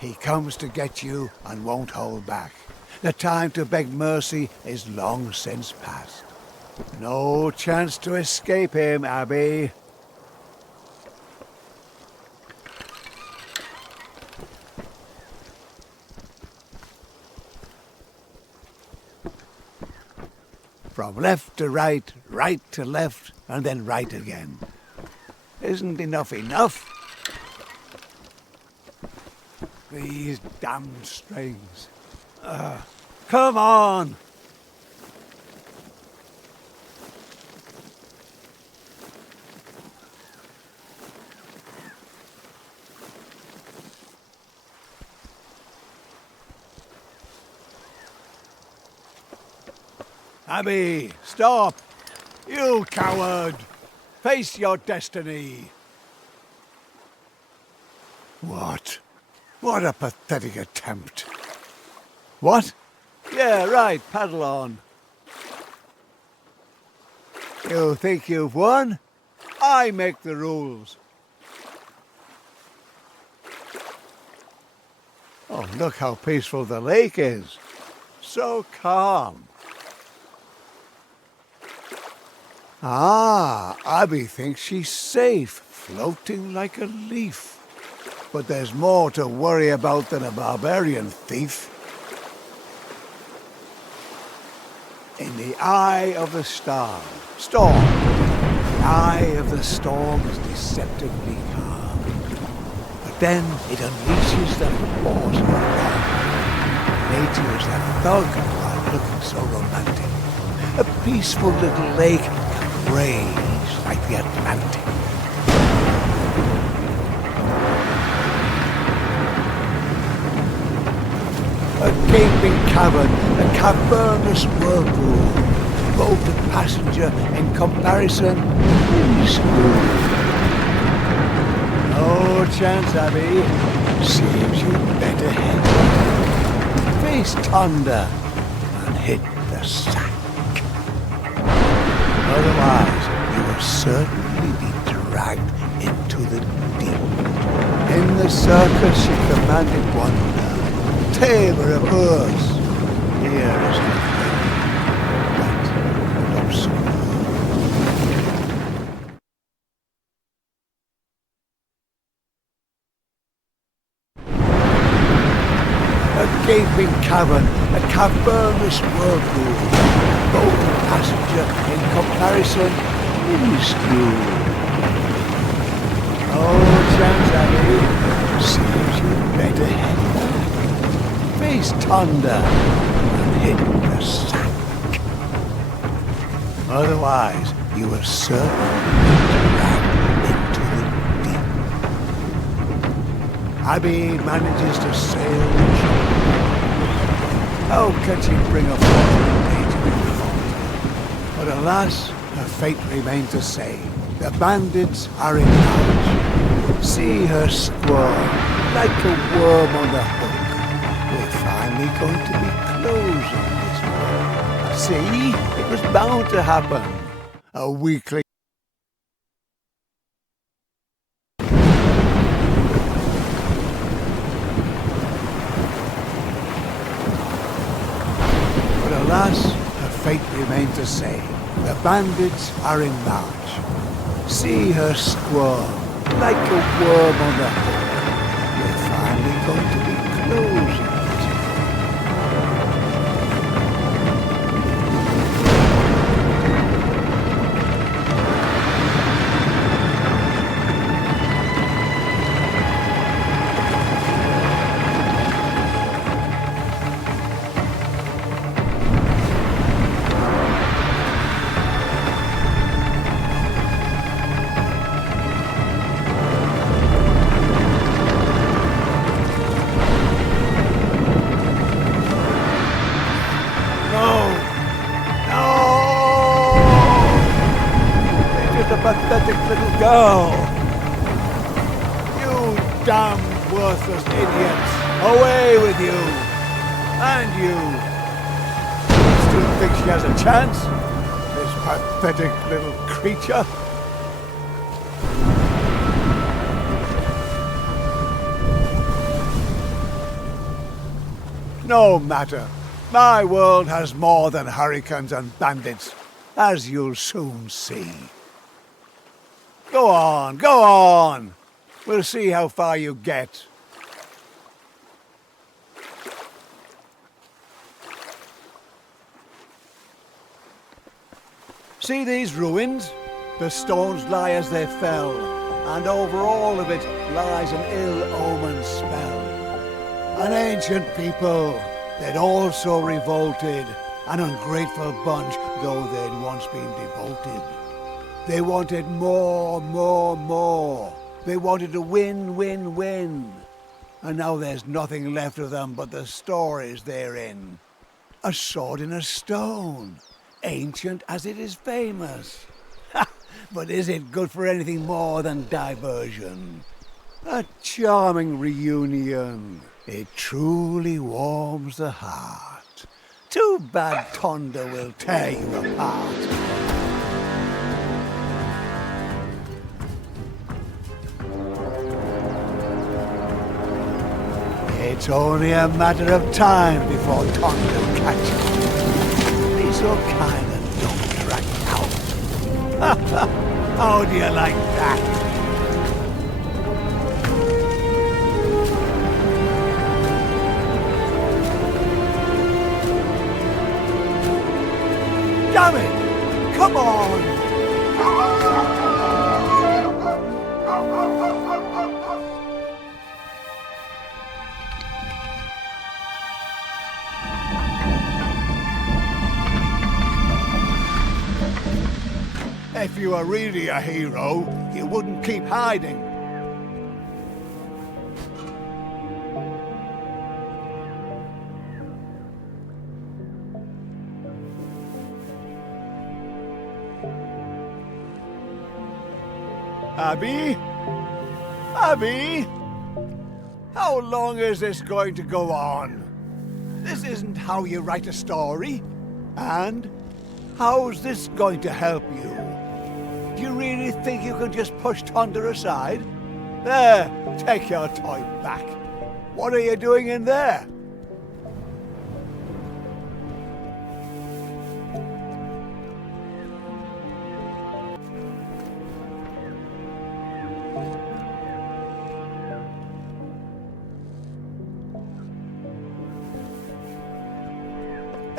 He comes to get you and won't hold back. The time to beg mercy is long since past. No chance to escape him, Abby. From left to right, right to left, and then right again. Isn't enough enough? These damned strings. Come on! Abby, stop! You coward! Face your destiny! What? What a pathetic attempt. What? Yeah, right, paddle on. You think you've won? I make the rules. Oh, look how peaceful the lake is. So calm. Ah, Abby thinks she's safe, floating like a leaf. But there's more to worry about than a barbarian thief. In the eye of the storm. The eye of the storm is deceptively calm. But then it unleashes the force of the storm. Nature is a thug while looking so romantic. A peaceful little lake can rage like the Atlantic. A gaping cavern, a cavernous whirlpool. boat and passenger in comparison, minuscule. No chance, Abby. Seems you better head back, face thunder, and hit the sack. Otherwise, you will certainly be dragged into the deep. In the circus she commanded wonder, tamer of earth. Here is the white and obscure. A gaping cavern, a cavernous whirlpool, boat and passenger in comparison, minuscule. Oh, chance, Abby, seems you better head back, face thunder, and hit the sack. Otherwise, you will certainly be dragged into the deep. Abby manages to sail the ship. How can she bring a fortune danger? But alas, her fate remains the same. The bandits are in charge. See her squirm like a worm on the hook. We're finally going to be closing this world. See, it was bound to happen. A weakling. Alas, her fate remains the same. The bandits are in march. See her squirm like a worm on the hook. We're finally going to be closing this world. Pathetic little girl. You damn worthless idiots. Away with you. And you. Still think she has a chance? This pathetic little creature. No matter. My world has more than hurricanes and bandits, as you'll soon see. Go on, go on. We'll see how far you get. See these ruins? The stones lie as they fell, and over all of it lies an ill-omened spell. An ancient people, they'd also revolted, an ungrateful bunch, though they'd once been devoted. They wanted more, more, more. They wanted to win, win, win. And now there's nothing left of them but the stories they're in. A sword in a stone, ancient as it is famous. Ha! But is it good for anything more than diversion? A charming reunion. It truly warms the heart. Too bad thunder will tear you apart. It's only a matter of time before thunder catches you. Be so kind and don't drag it out. How do you like that? Damn it! Come on! If you were really a hero, you wouldn't keep hiding. Abby? Abby? How long is this going to go on? This isn't how you write a story. And how's this going to help you? Do you really think you can just push Thunder aside? There, take your toy back. What are you doing in there?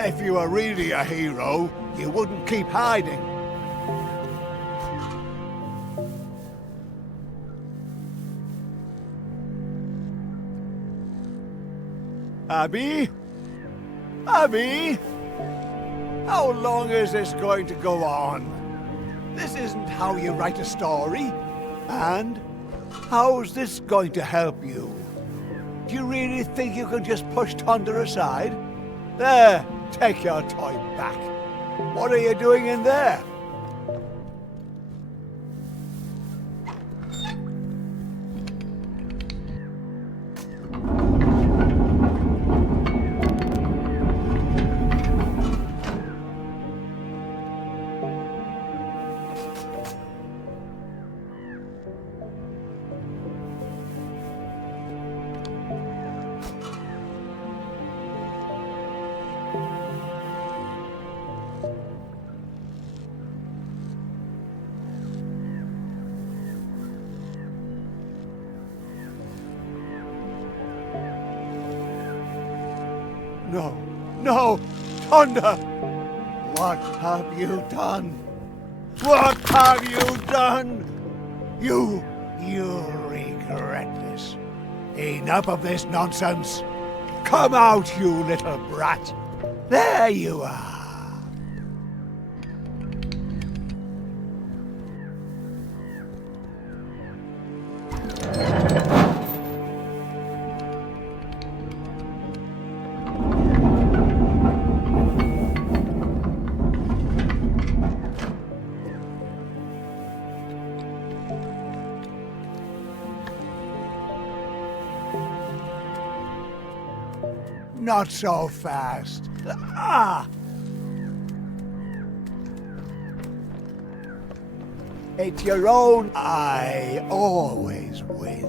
If you were really a hero, you wouldn't keep hiding. Abby? Abby? How long is this going to go on? This isn't how you write a story. And how's this going to help you? Do you really think you can just push Thunder aside? There, take your toy back. What are you doing in there? No, no, Thunder! What have you done? What have you done? You regret this. Enough of this nonsense. Come out, you little brat. There you are. Not so fast. Ah! It's your own. I always win.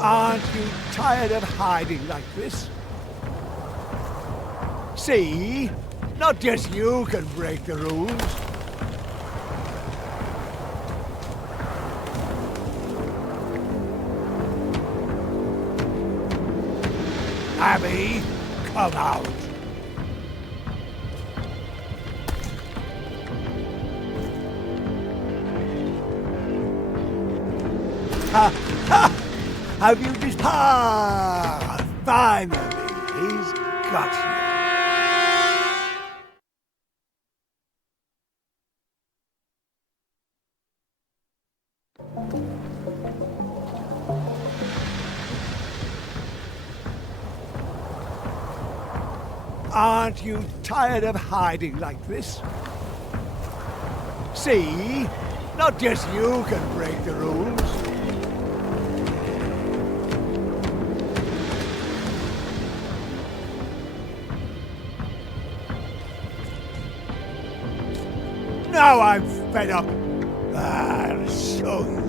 Aren't you tired of hiding like this? See? Not just you can break the rules. Abby, come out. Ha! Ha! Have you just... Ah! Finally, he's got you. Aren't you tired of hiding like this? See? Not just you can break the rules. Now I'm fed up. I'll show you.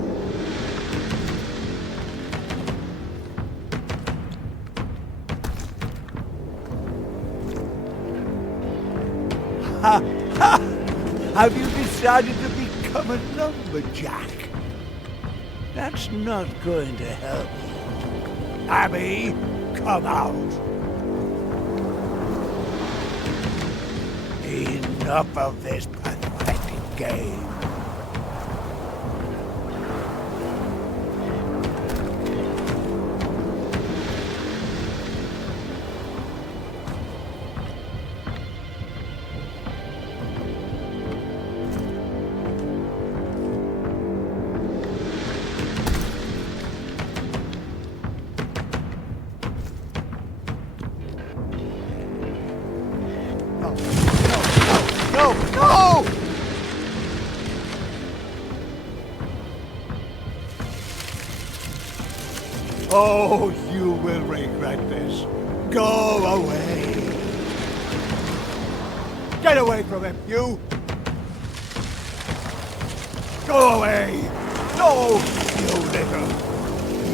Ha! Ha! Have you decided to become a lumberjack? That's not going to help you. Abby, come out. Enough of this pathetic game. Oh, you will regret this. Go away. Get away from him, you! Go away! No, you little...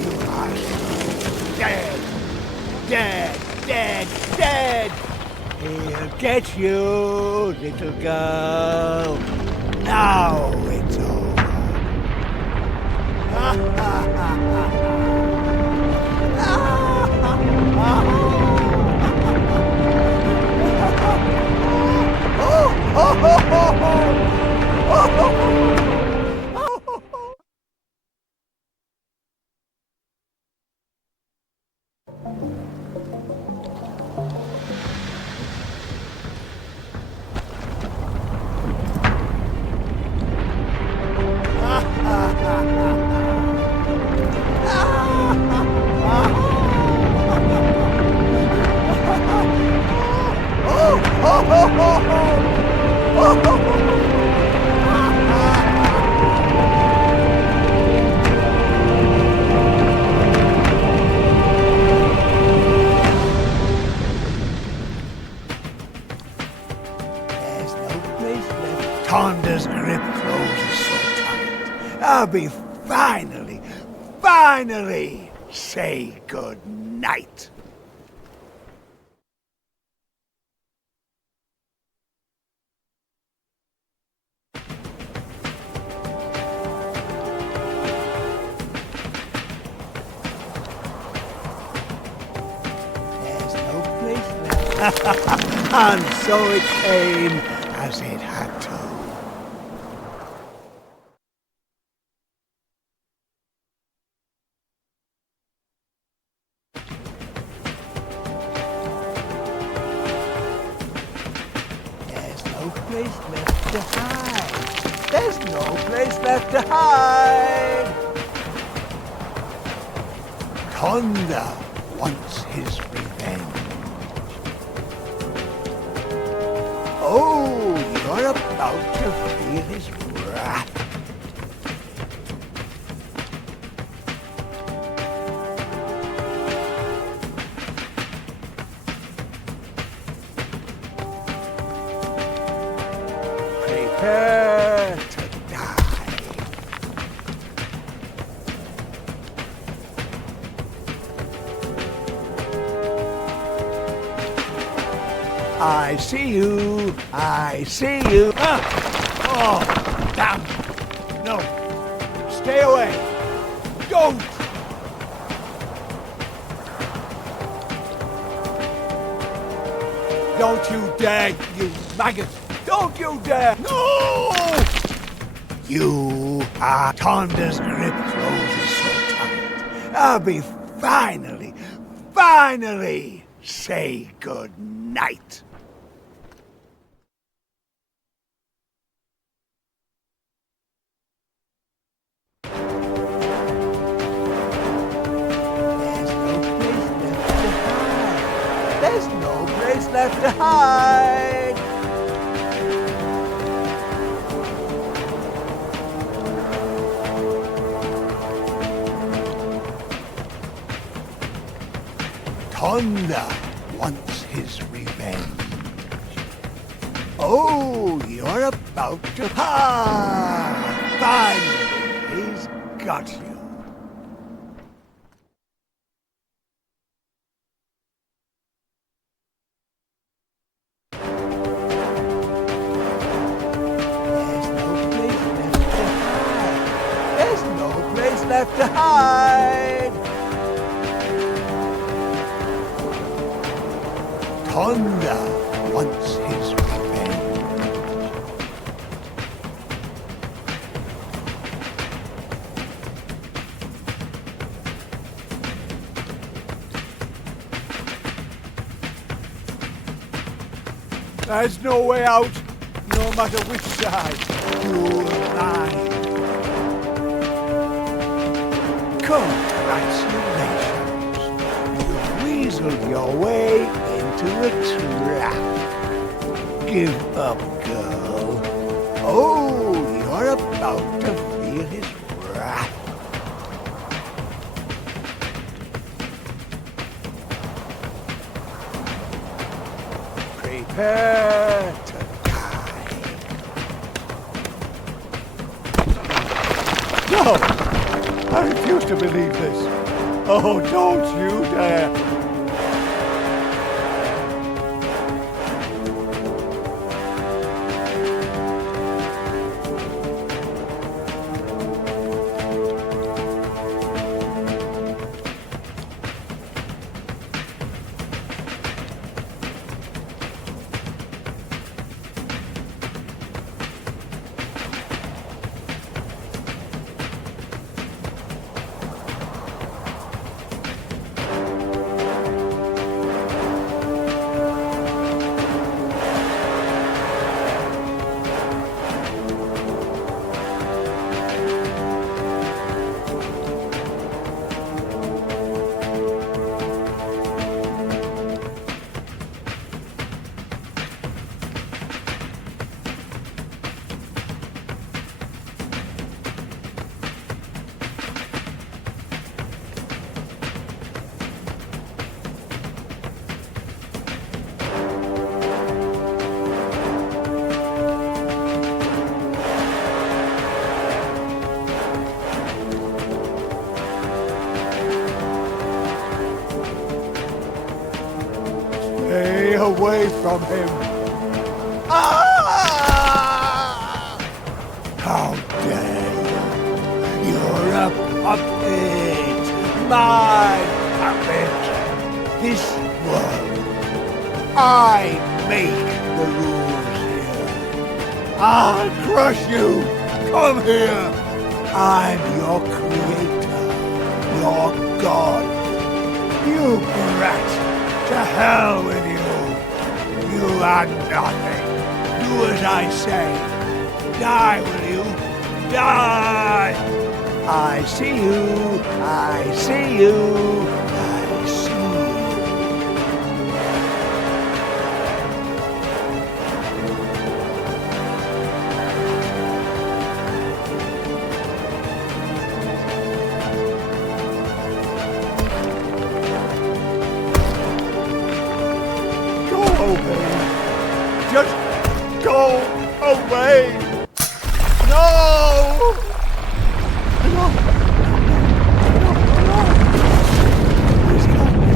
You are dead! Dead! Dead! Dead! He'll get you, little girl. Now it's over. Ha ha ha ha! Tonda's grip closes so tight. I'll be finally say good night. There's no place left. And so it came as it had to. No place left to hide. There's no place left to hide. Tonda wants his revenge. Oh, you're about to feel his wrath. Prepare to die. I see you. I see you. Ah! Oh, damn. No. Stay away. Don't. Don't you dare, you maggot. Don't you dare! No! You are Tonda's grip closes so tight. I'll be finally say good night. There's no place left to hide. Tonda wants his revenge. Oh, you're about to... Finally, he's got you. There's no place left to hide. Tonda wants his revenge. There's no way out, no matter which side you lie. Congratulations. You weaseled your way into a trap. Give up, girl. Oh, you're about to feel his wrath. prepare to die. No! I refuse to believe this. Oh, don't you dare! Stay away from him. Ah! How dare you? You're a puppet. My puppet. This world. I make the rules here. I'll crush you. Come here. I'm your creator. Your God. You brat. To hell with you! You are nothing! Do as I say! Die, will you? Die! I see you! I see you! I see you! Away. Just go away. No! No! Please help me.